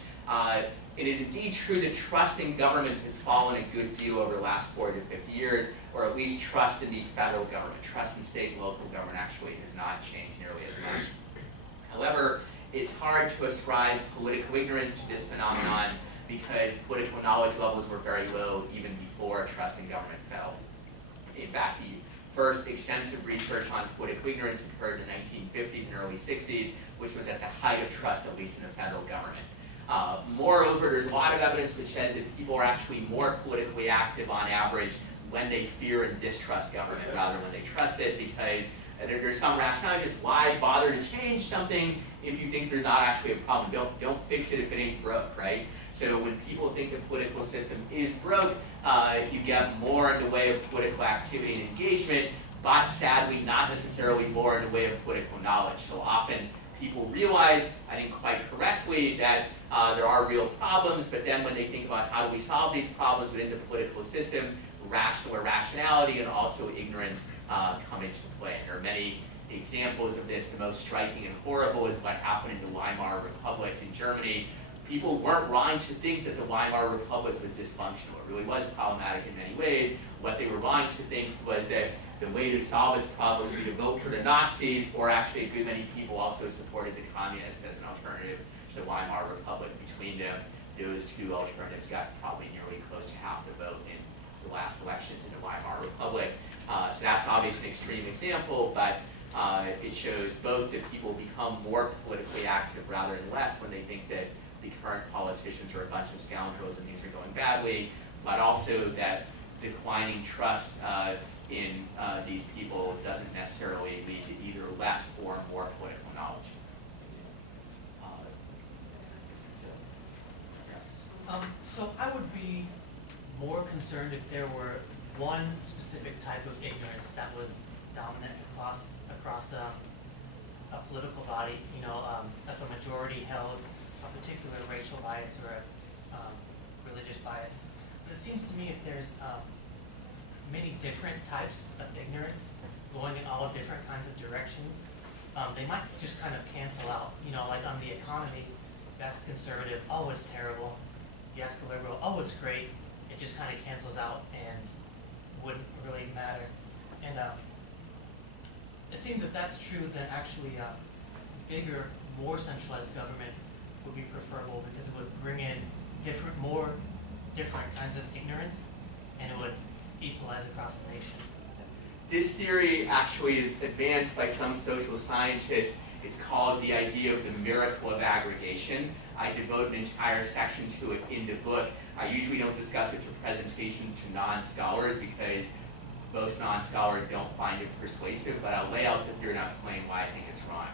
It is indeed true that trust in government has fallen a good deal over the last 40 to 50 years, or at least trust in the federal government. Trust in state and local government actually has not changed nearly as much. However, it's hard to ascribe political ignorance to this phenomenon because political knowledge levels were very low even before trust in government fell. In fact, the first extensive research on political ignorance occurred in the 1950s and early 60s, which was at the height of trust, at least in the federal government. Moreover, there's a lot of evidence which says that people are actually more politically active on average when they fear and distrust government rather than when they trust it, because there's some rationality, just why bother to change something if you think there's not actually a problem? Don't fix it if it ain't broke, right? So when people think the political system is broke, you get more in the way of political activity and engagement, but sadly not necessarily more in the way of political knowledge. So often people realize, I think quite correctly, that there are real problems, but then when they think about how do we solve these problems within the political system, rationality and also ignorance come into play. And there are many examples of this. The most striking and horrible is what happened in the Weimar Republic in Germany. People weren't wrong to think that the Weimar Republic was dysfunctional. It really was problematic in many ways. What they were wrong to think was that the way to solve its problem was either vote for the Nazis, or actually a good many people also supported the communists as an alternative to the Weimar Republic. Between them, those two alternatives got probably nearly close to half the vote in the last elections in the Weimar Republic. So that's obviously an extreme example, but it shows both that people become more politically active rather than less when they think that the current politicians are a bunch of scoundrels and things are going badly, but also that declining trust in these people doesn't necessarily lead to either less or more political knowledge. So I would be more concerned if there were one specific type of ignorance that was dominant across a political body. If a majority held a particular racial bias or a religious bias. But it seems to me if there's many different types of ignorance going in all different kinds of directions, they might just kind of cancel out. Like on the economy, that's conservative, oh, it's terrible. You ask a liberal, oh, it's great. It just kind of cancels out and wouldn't really matter. And it seems if that's true, then actually bigger, more centralized government would be preferable because it would bring in more different kinds of ignorance, and it would equalize across the nation. This theory actually is advanced by some social scientists. It's called the idea of the miracle of aggregation. I devote an entire section to it in the book. I usually don't discuss it to presentations to non-scholars because most non-scholars don't find it persuasive, but I'll lay out the theory and I'll explain why I think it's wrong.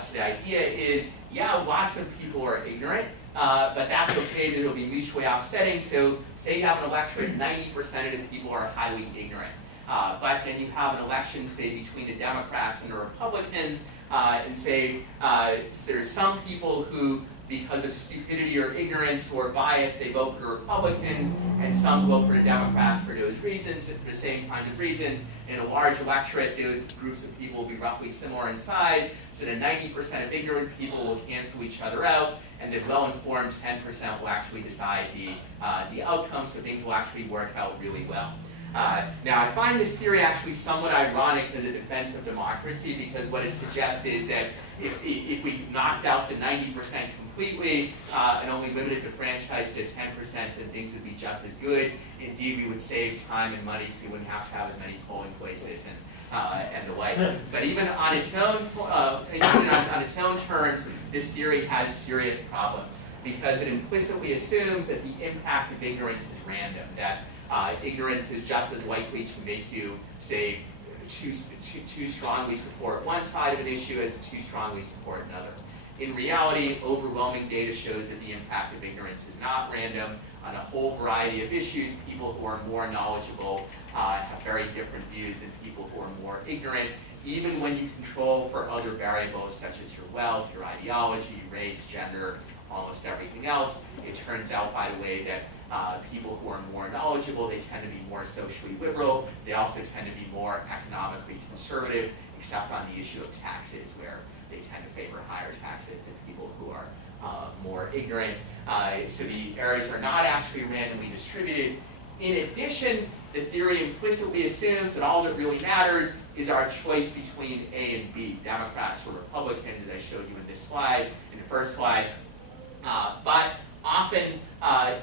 So the idea is, yeah, lots of people are ignorant, but that's okay, that it'll be mutually offsetting. So say you have an electorate, 90% of the people are highly ignorant. But then you have an election, say, between the Democrats and the Republicans, and say there's some people who, because of stupidity or ignorance or bias, they vote for the Republicans, and some vote for the Democrats for those reasons, for the same kind of reasons. In a large electorate, those groups of people will be roughly similar in size, so the 90% of ignorant people will cancel each other out, and the well-informed 10% will actually decide the outcome, so things will actually work out really well. Now, I find this theory actually somewhat ironic as a defense of democracy, because what it suggests is that if we knocked out the 90% completely and only limited the franchise to 10%, then things would be just as good. Indeed, we would save time and money because we wouldn't have to have as many polling places and the like. But even on its own, on its own terms, this theory has serious problems, because it implicitly assumes that the impact of ignorance is random, that ignorance is just as likely to make you, say, too strongly support one side of an issue as to too strongly support another. In reality, overwhelming data shows that the impact of ignorance is not random. On a whole variety of issues, people who are more knowledgeable have very different views than people who are more ignorant, even when you control for other variables such as your wealth, your ideology, race, gender, almost everything else. It turns out, by the way, that people who are more knowledgeable, they tend to be more socially liberal. They also tend to be more economically conservative, except on the issue of taxes, where they tend to favor higher taxes than people who are more ignorant. So the errors are not actually randomly distributed. In addition, the theory implicitly assumes that all that really matters is our choice between A and B, Democrats or Republicans, as I showed you in this slide, in the first slide. But often,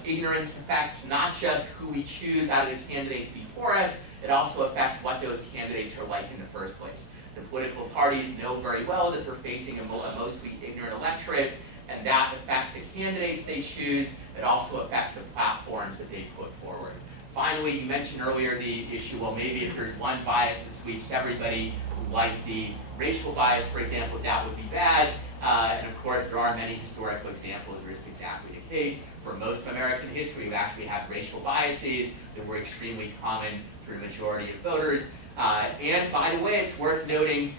ignorance affects not just who we choose out of the candidates before us, it also affects what those candidates are like in the first place. The political parties know very well that they're facing a mostly ignorant electorate, and that affects the candidates they choose. It also affects the platforms that they put forward. Finally, you mentioned earlier the issue, well, maybe if there's one bias that sweeps everybody, like the racial bias, for example, that would be bad. And of course, there are many historical examples where it's exactly the case. For most of American history, we actually had racial biases that were extremely common for the majority of voters. And by the way, it's worth noting,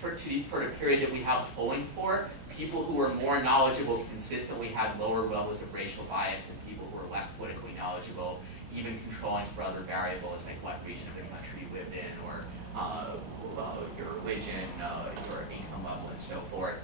for the period that we have polling for, people who were more knowledgeable consistently had lower levels of racial bias than people who were less politically knowledgeable, even controlling for other variables like what region of the country you lived in, or your religion, your income level, and so forth.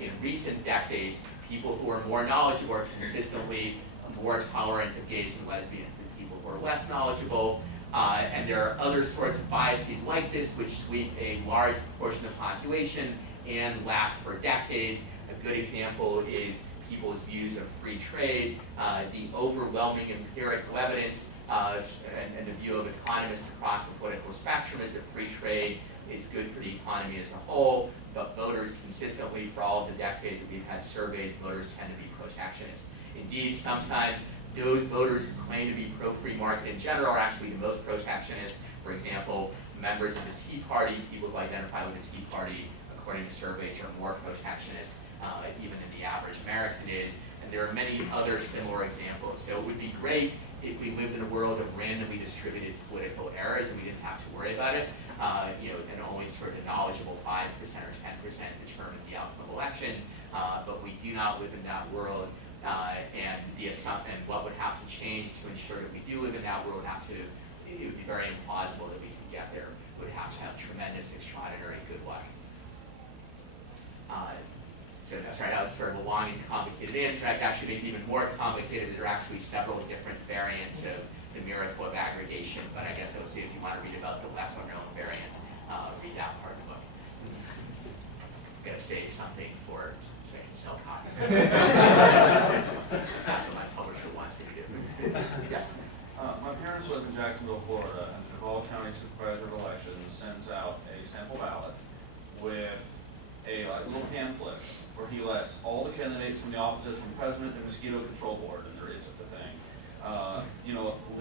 In recent decades, people who are more knowledgeable are consistently more tolerant of gays and lesbians than people who are less knowledgeable. And there are other sorts of biases like this which sweep a large proportion of the population and last for decades. A good example is people's views of free trade. The overwhelming empirical evidence and the view of economists across the political spectrum is that free trade is good for the economy as a whole, but voters consistently, for all of the decades that we've had surveys, voters tend to be protectionist. Indeed, sometimes those voters who claim to be pro-free market in general are actually the most protectionist. For example, members of the Tea Party, people who identify with the Tea Party, according to surveys, are more protectionist even than the average American is. And there are many other similar examples. So it would be great if we lived in a world of randomly distributed political errors and we didn't have to worry about it. And only sort of the knowledgeable 5% or 10% determine the outcome of elections. But we do not live in that world. And the assumption, what would have to change to ensure that we do live in that world, it would be very implausible that we can get there. Would have to have tremendous, extraordinary good luck. So sorry, that was sort of a long and complicated answer. I could actually make it even more complicated. There are actually several different variants of the miracle of aggregation, but I guess I will say if you want to read about the lesser known variants, read that part of the book. I'm going to save something for so I can sell copies. That's what my publisher wants me to do. Yes? My parents live in Jacksonville, Florida, and the Duval County Supervisor of Elections sends out a sample ballot with a little pamphlet where he lets all the candidates from the offices from President to Mosquito Control Board, and there is such a thing,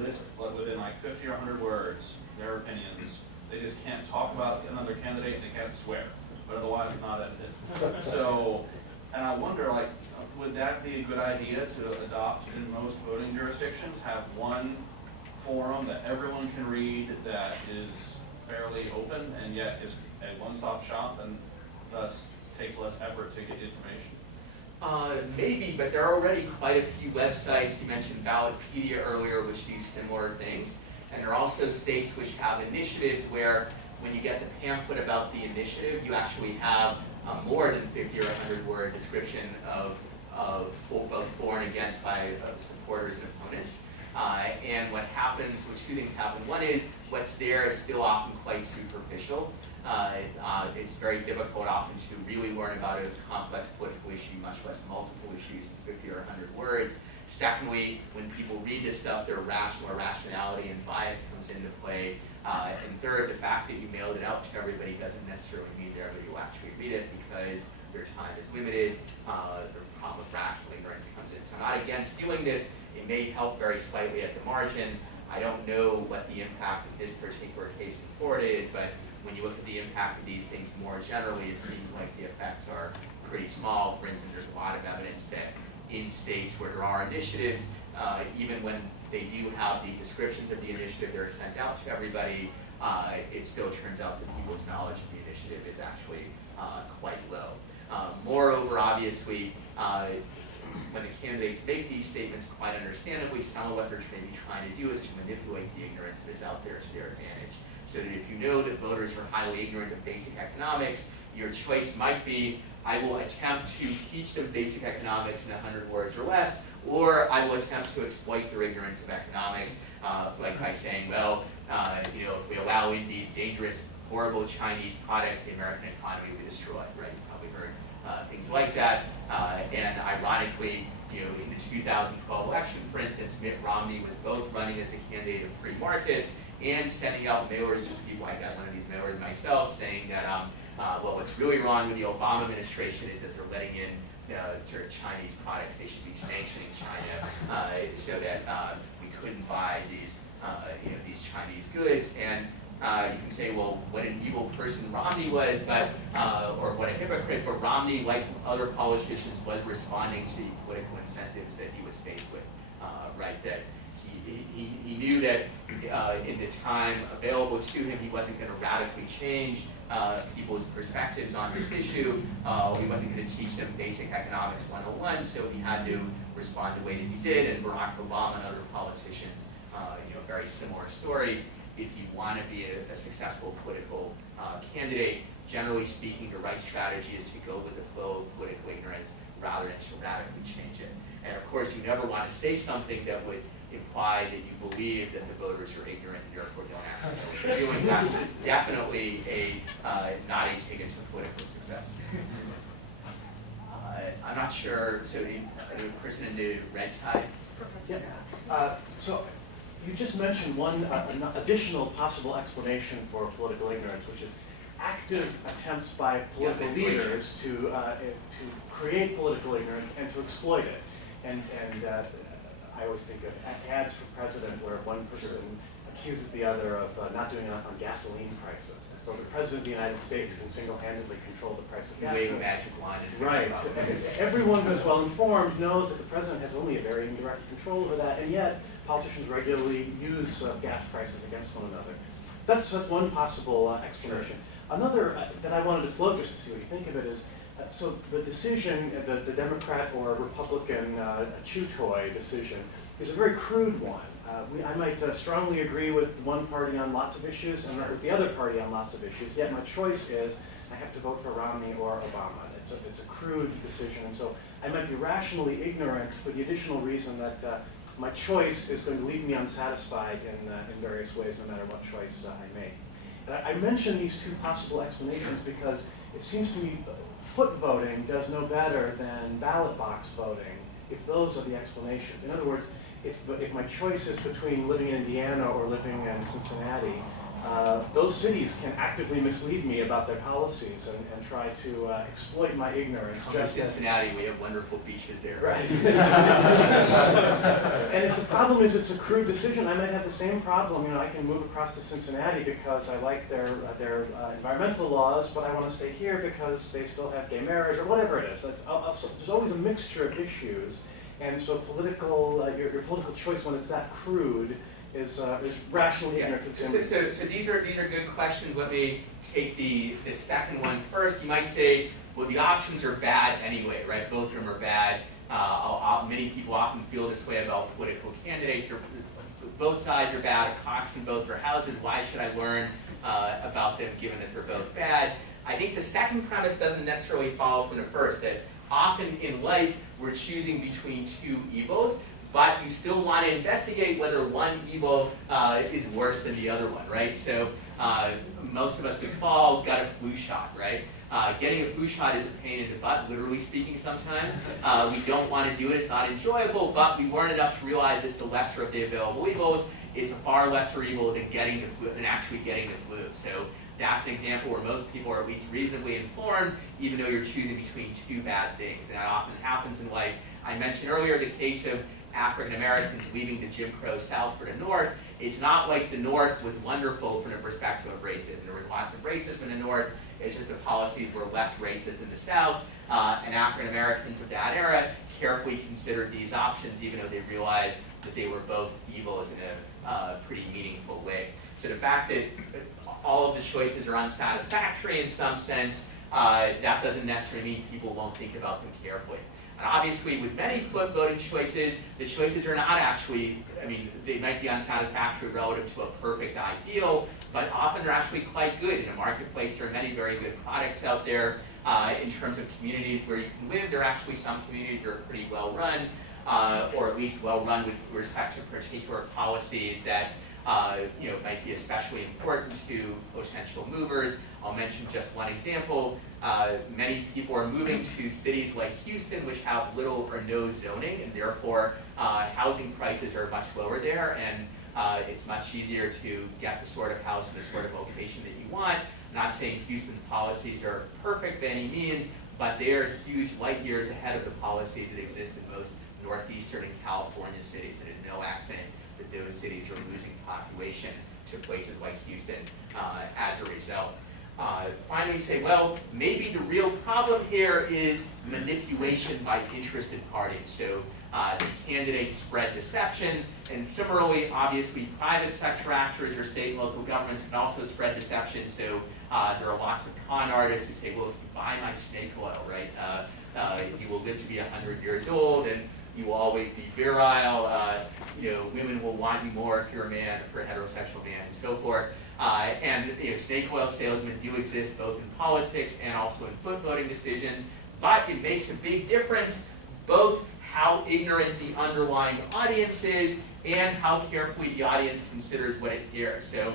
list within like 50 or 100 words their opinions. They just can't talk about another candidate and they can't swear. but otherwise not edited. So, and I wonder, like, would that be a good idea to adopt in most voting jurisdictions? Have one forum that everyone can read that is fairly open and yet is a one-stop shop and thus takes less effort to get information? Maybe, but there are already quite a few websites. You mentioned Ballotpedia earlier, which do similar things. And there are also states which have initiatives where when you get the pamphlet about the initiative, you actually have more than 50 or 100 word description of both for and against by supporters and opponents. And what happens, which two things happen. One is what's there is still often quite superficial. It's very difficult often to really learn about a complex political issue, much less multiple issues in 50 or 100 words. Secondly, when people read this stuff, their rationality and bias comes into play. And third, the fact that you mailed it out to everybody doesn't necessarily mean that everybody will actually read it because their time is limited. The problem with rational ignorance comes in. So I'm not against doing this. It may help very slightly at the margin. I don't know what the impact of this particular case in Florida is, but when you look at the impact of these things more generally, it seems like the effects are pretty small. For instance, there's a lot of evidence that in states where there are initiatives, even when they do have the descriptions of the initiative that are sent out to everybody, it still turns out that people's knowledge of the initiative is actually quite low. Moreover, obviously, when the candidates make these statements, quite understandably, some of what they're maybe trying to do is to manipulate the ignorance that is out there to their advantage. So that if you know that voters are highly ignorant of basic economics, your choice might be, I will attempt to teach them basic economics in 100 words or less, or I will attempt to exploit their ignorance of economics, like by saying, well, if we allow in these dangerous, horrible Chinese products, the American economy will be destroyed, right? You've probably heard things like that. And ironically, in the 2012 election, for instance, Mitt Romney was both running as the candidate of free markets and sending out mailers to people. I got one of these mailers myself saying that, well, what's really wrong with the Obama administration is that they're letting in Chinese products. They should be sanctioning China so that we couldn't buy these Chinese goods. And you can say, well, what an evil person Romney was, but or what a hypocrite. But Romney, like other politicians, was responding to the political incentives that he was faced with, right? That he knew that in the time available to him, he wasn't going to radically change people's perspectives on this issue. He wasn't going to teach them basic economics 101, so he had to respond the way that he did. And Barack Obama and other politicians, very similar story. If you want to be a successful political candidate, generally speaking, the right strategy is to go with the flow of political ignorance rather than to radically change it. And of course, you never want to say something that would imply that you believe that the voters are ignorant and therefore don't actually know what they're doing. That's definitely not a ticket to political success. I'm not sure, so the person in the red tie? Yeah. So you just mentioned one additional possible explanation for political ignorance, which is active attempts by political leaders to create political ignorance and to exploit it. And I always think of ads for president where one person accuses the other of not doing enough on gasoline prices. And so the president of the United States can single-handedly control the price of gasoline. Wave magic wand. Right. Everyone who is well informed knows that the president has only a very indirect control over that, and yet politicians regularly use gas prices against one another. That's one possible explanation. Another that I wanted to float just to see what you think of it is, so the decision, the Democrat or Republican chew toy decision is a very crude one. I might strongly agree with one party on lots of issues and not with the other party on lots of issues, yet my choice is I have to vote for Romney or Obama. It's a crude decision, and so I might be rationally ignorant for the additional reason that my choice is going to leave me unsatisfied in various ways, no matter what choice I make. And I mention these two possible explanations because it seems to me foot voting does no better than ballot box voting if those are the explanations. In other words, if my choice is between living in Indiana or living in Cincinnati, those cities can actively mislead me about their policies and try to exploit my ignorance. Come to Cincinnati, we have wonderful beaches there. Right. And if the problem is it's a crude decision, I might have the same problem. You know, I can move across to Cincinnati because I like their environmental laws, but I want to stay here because they still have gay marriage or whatever it is. There's always a mixture of issues, and so your political choice when it's that crude is rationally ignorant to consumers. So these are good questions. Let me take the second one first. You might say, well, the options are bad anyway, right? Both of them are bad. Many people often feel this way about political candidates. Both sides are bad. A cox in both their houses. Why should I learn about them given that they're both bad? I think the second premise doesn't necessarily follow from the first, that often in life we're choosing between two evils, but you still want to investigate whether one evil is worse than the other one, right? So most of us this fall got a flu shot, right? Getting a flu shot is a pain in the butt, literally speaking sometimes. We don't want to do it, it's not enjoyable, but we learn enough to realize it's the lesser of the available evils. It's a far lesser evil than getting the flu, than actually getting the flu. So that's an example where most people are at least reasonably informed, even though you're choosing between two bad things. And that often happens in life. I mentioned earlier the case of African Americans leaving the Jim Crow South for the North. It's not like the North was wonderful from the perspective of racism. There was lots of racism in the North. It's just the policies were less racist in the South. And African Americans of that era carefully considered these options, even though they realized that they were both evils in a pretty meaningful way. So the fact that all of the choices are unsatisfactory in some sense, that doesn't necessarily mean people won't think about them carefully. And obviously, with many voting choices, the choices are not actually, I mean, they might be unsatisfactory relative to a perfect ideal, but often they're actually quite good. In a marketplace, there are many very good products out there. In terms of communities where you can live, there are actually some communities that are pretty well run, or at least well run with respect to particular policies that might be especially important to potential movers. I'll mention just one example. Many people are moving to cities like Houston, which have little or no zoning, and therefore housing prices are much lower there, and it's much easier to get the sort of house and the sort of location that you want. I'm not saying Houston's policies are perfect by any means, but they are huge light years ahead of the policies that exist in most northeastern and California cities. And there's no accident that those cities are losing population to places like Houston as a result. Finally say, well, maybe the real problem here is manipulation by interested parties. So the candidates spread deception, and similarly, obviously, private sector actors or state and local governments can also spread deception. So there are lots of con artists who say, well, if you buy my snake oil, right, you will live to be 100 years old, and you will always be virile. Women will want you more if you're a man, if you're a heterosexual man, and so forth. And snake oil salesmen do exist both in politics and also in voting decisions, but it makes a big difference both how ignorant the underlying audience is and how carefully the audience considers what it hears. So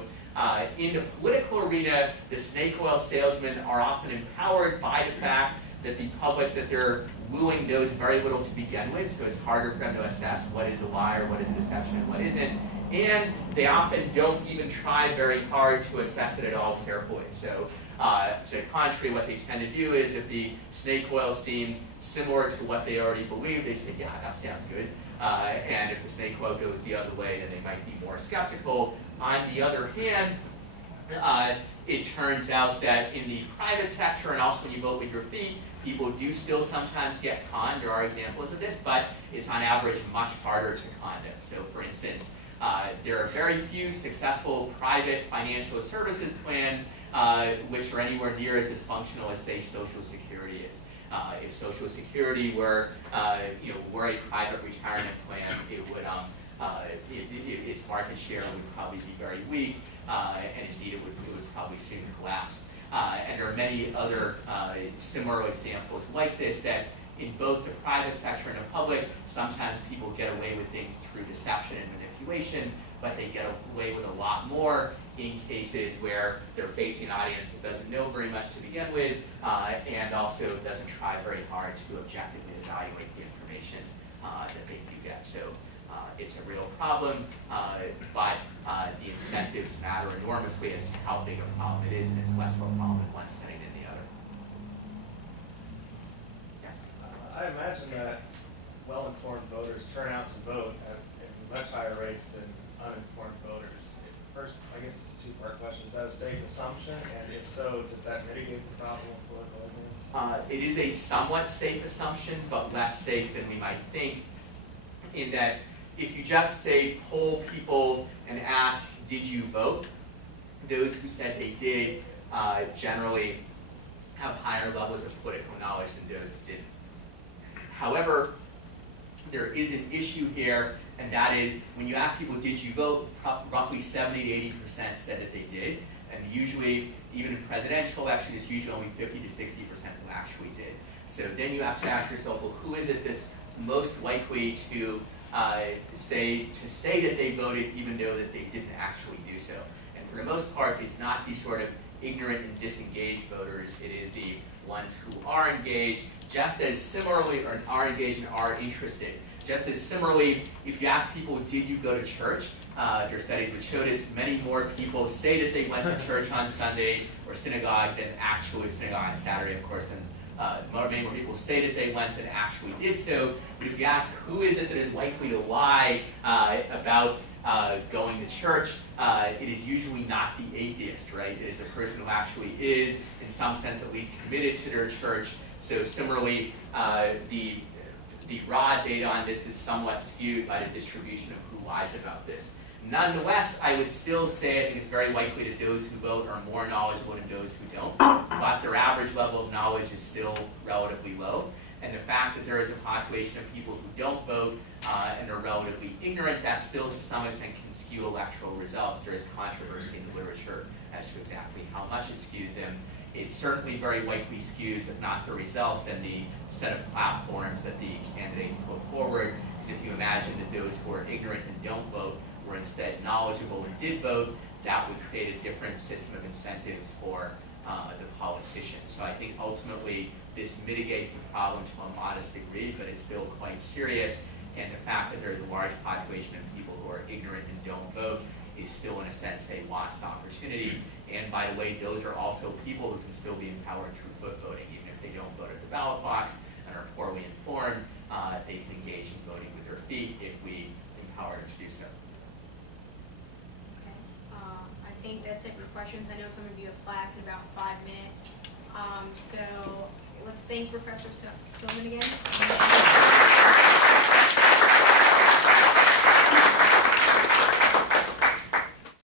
in the political arena, the snake oil salesmen are often empowered by the fact that the public that they're wooing knows very little to begin with, so it's harder for them to assess what is a lie or what is a deception and what isn't. And they often don't even try very hard to assess it at all carefully. So to the contrary, what they tend to do is if the snake oil seems similar to what they already believe, they say, yeah, that sounds good. And if the snake oil goes the other way, then they might be more skeptical. On the other hand, it turns out that in the private sector, and also when you vote with your feet, people do still sometimes get conned. There are examples of this, but it's on average much harder to con them. So for instance, there are very few successful private financial services plans which are anywhere near as dysfunctional as, say, Social Security is. If Social Security were a private retirement plan, it would its market share would probably be very weak, and indeed it would probably soon collapse. And there are many other similar examples like this that in both the private sector and the public, sometimes people get away with things through deception and manipulation, but they get away with a lot more in cases where they're facing an audience that doesn't know very much to begin with, and also doesn't try very hard to objectively evaluate the information that they do get. So it's a real problem, but the incentives matter enormously as to how big a problem it is, and it's less of a problem in one setting than the other. Yes? I imagine that well-informed voters turn out to vote at much higher rates than uninformed voters. First, I guess it's a two-part question. Is that a safe assumption? And if so, does that mitigate the problem of political ignorance? It is a somewhat safe assumption, but less safe than we might think, in that if you just say poll people and ask, did you vote? Those who said they did generally have higher levels of political knowledge than those that didn't. However, there is an issue here, and that is when you ask people, did you vote? Roughly 70 to 80% said that they did, and usually, even in presidential elections, it's usually only 50 to 60% who actually did. So then you have to ask yourself, well, who is it that's most likely to say that they voted even though that they didn't actually do so? And for the most part, it's not the sort of ignorant and disengaged voters. It is the ones who are engaged, just as similarly, or are engaged and are interested. Just as similarly, if you ask people, did you go to church? There are studies which show this. Many more people say that they went to church on Sunday or synagogue than actually synagogue on Saturday, of course, and many more people say that they went than actually did so. But if you ask who is it that is likely to lie about going to church, it is usually not the atheist, right? It is the person who actually is, in some sense at least, committed to their church. So similarly, the raw data on this is somewhat skewed by the distribution of who lies about this. Nonetheless, I would still say I think it's very likely that those who vote are more knowledgeable than those who don't, but their average level of knowledge is still relatively low. And the fact that there is a population of people who don't vote and are relatively ignorant, that still to some extent can skew electoral results. There is controversy in the literature as to exactly how much it skews them. It certainly very likely skews, if not the result, then the set of platforms that the candidates put forward. Because if you imagine that those who are ignorant and don't vote were instead knowledgeable and did vote, that would create a different system of incentives for the politicians. So I think ultimately this mitigates the problem to a modest degree, but it's still quite serious. And the fact that there's a large population of people who are ignorant and don't vote is still, in a sense, a lost opportunity. And by the way, those are also people who can still be empowered through foot voting. Even if they don't vote at the ballot box and are poorly informed, they can engage in voting with their feet if we empower them to do so. Okay. I think that's it for questions. I know some of you have class in about 5 minutes. So let's thank Professor Somin again.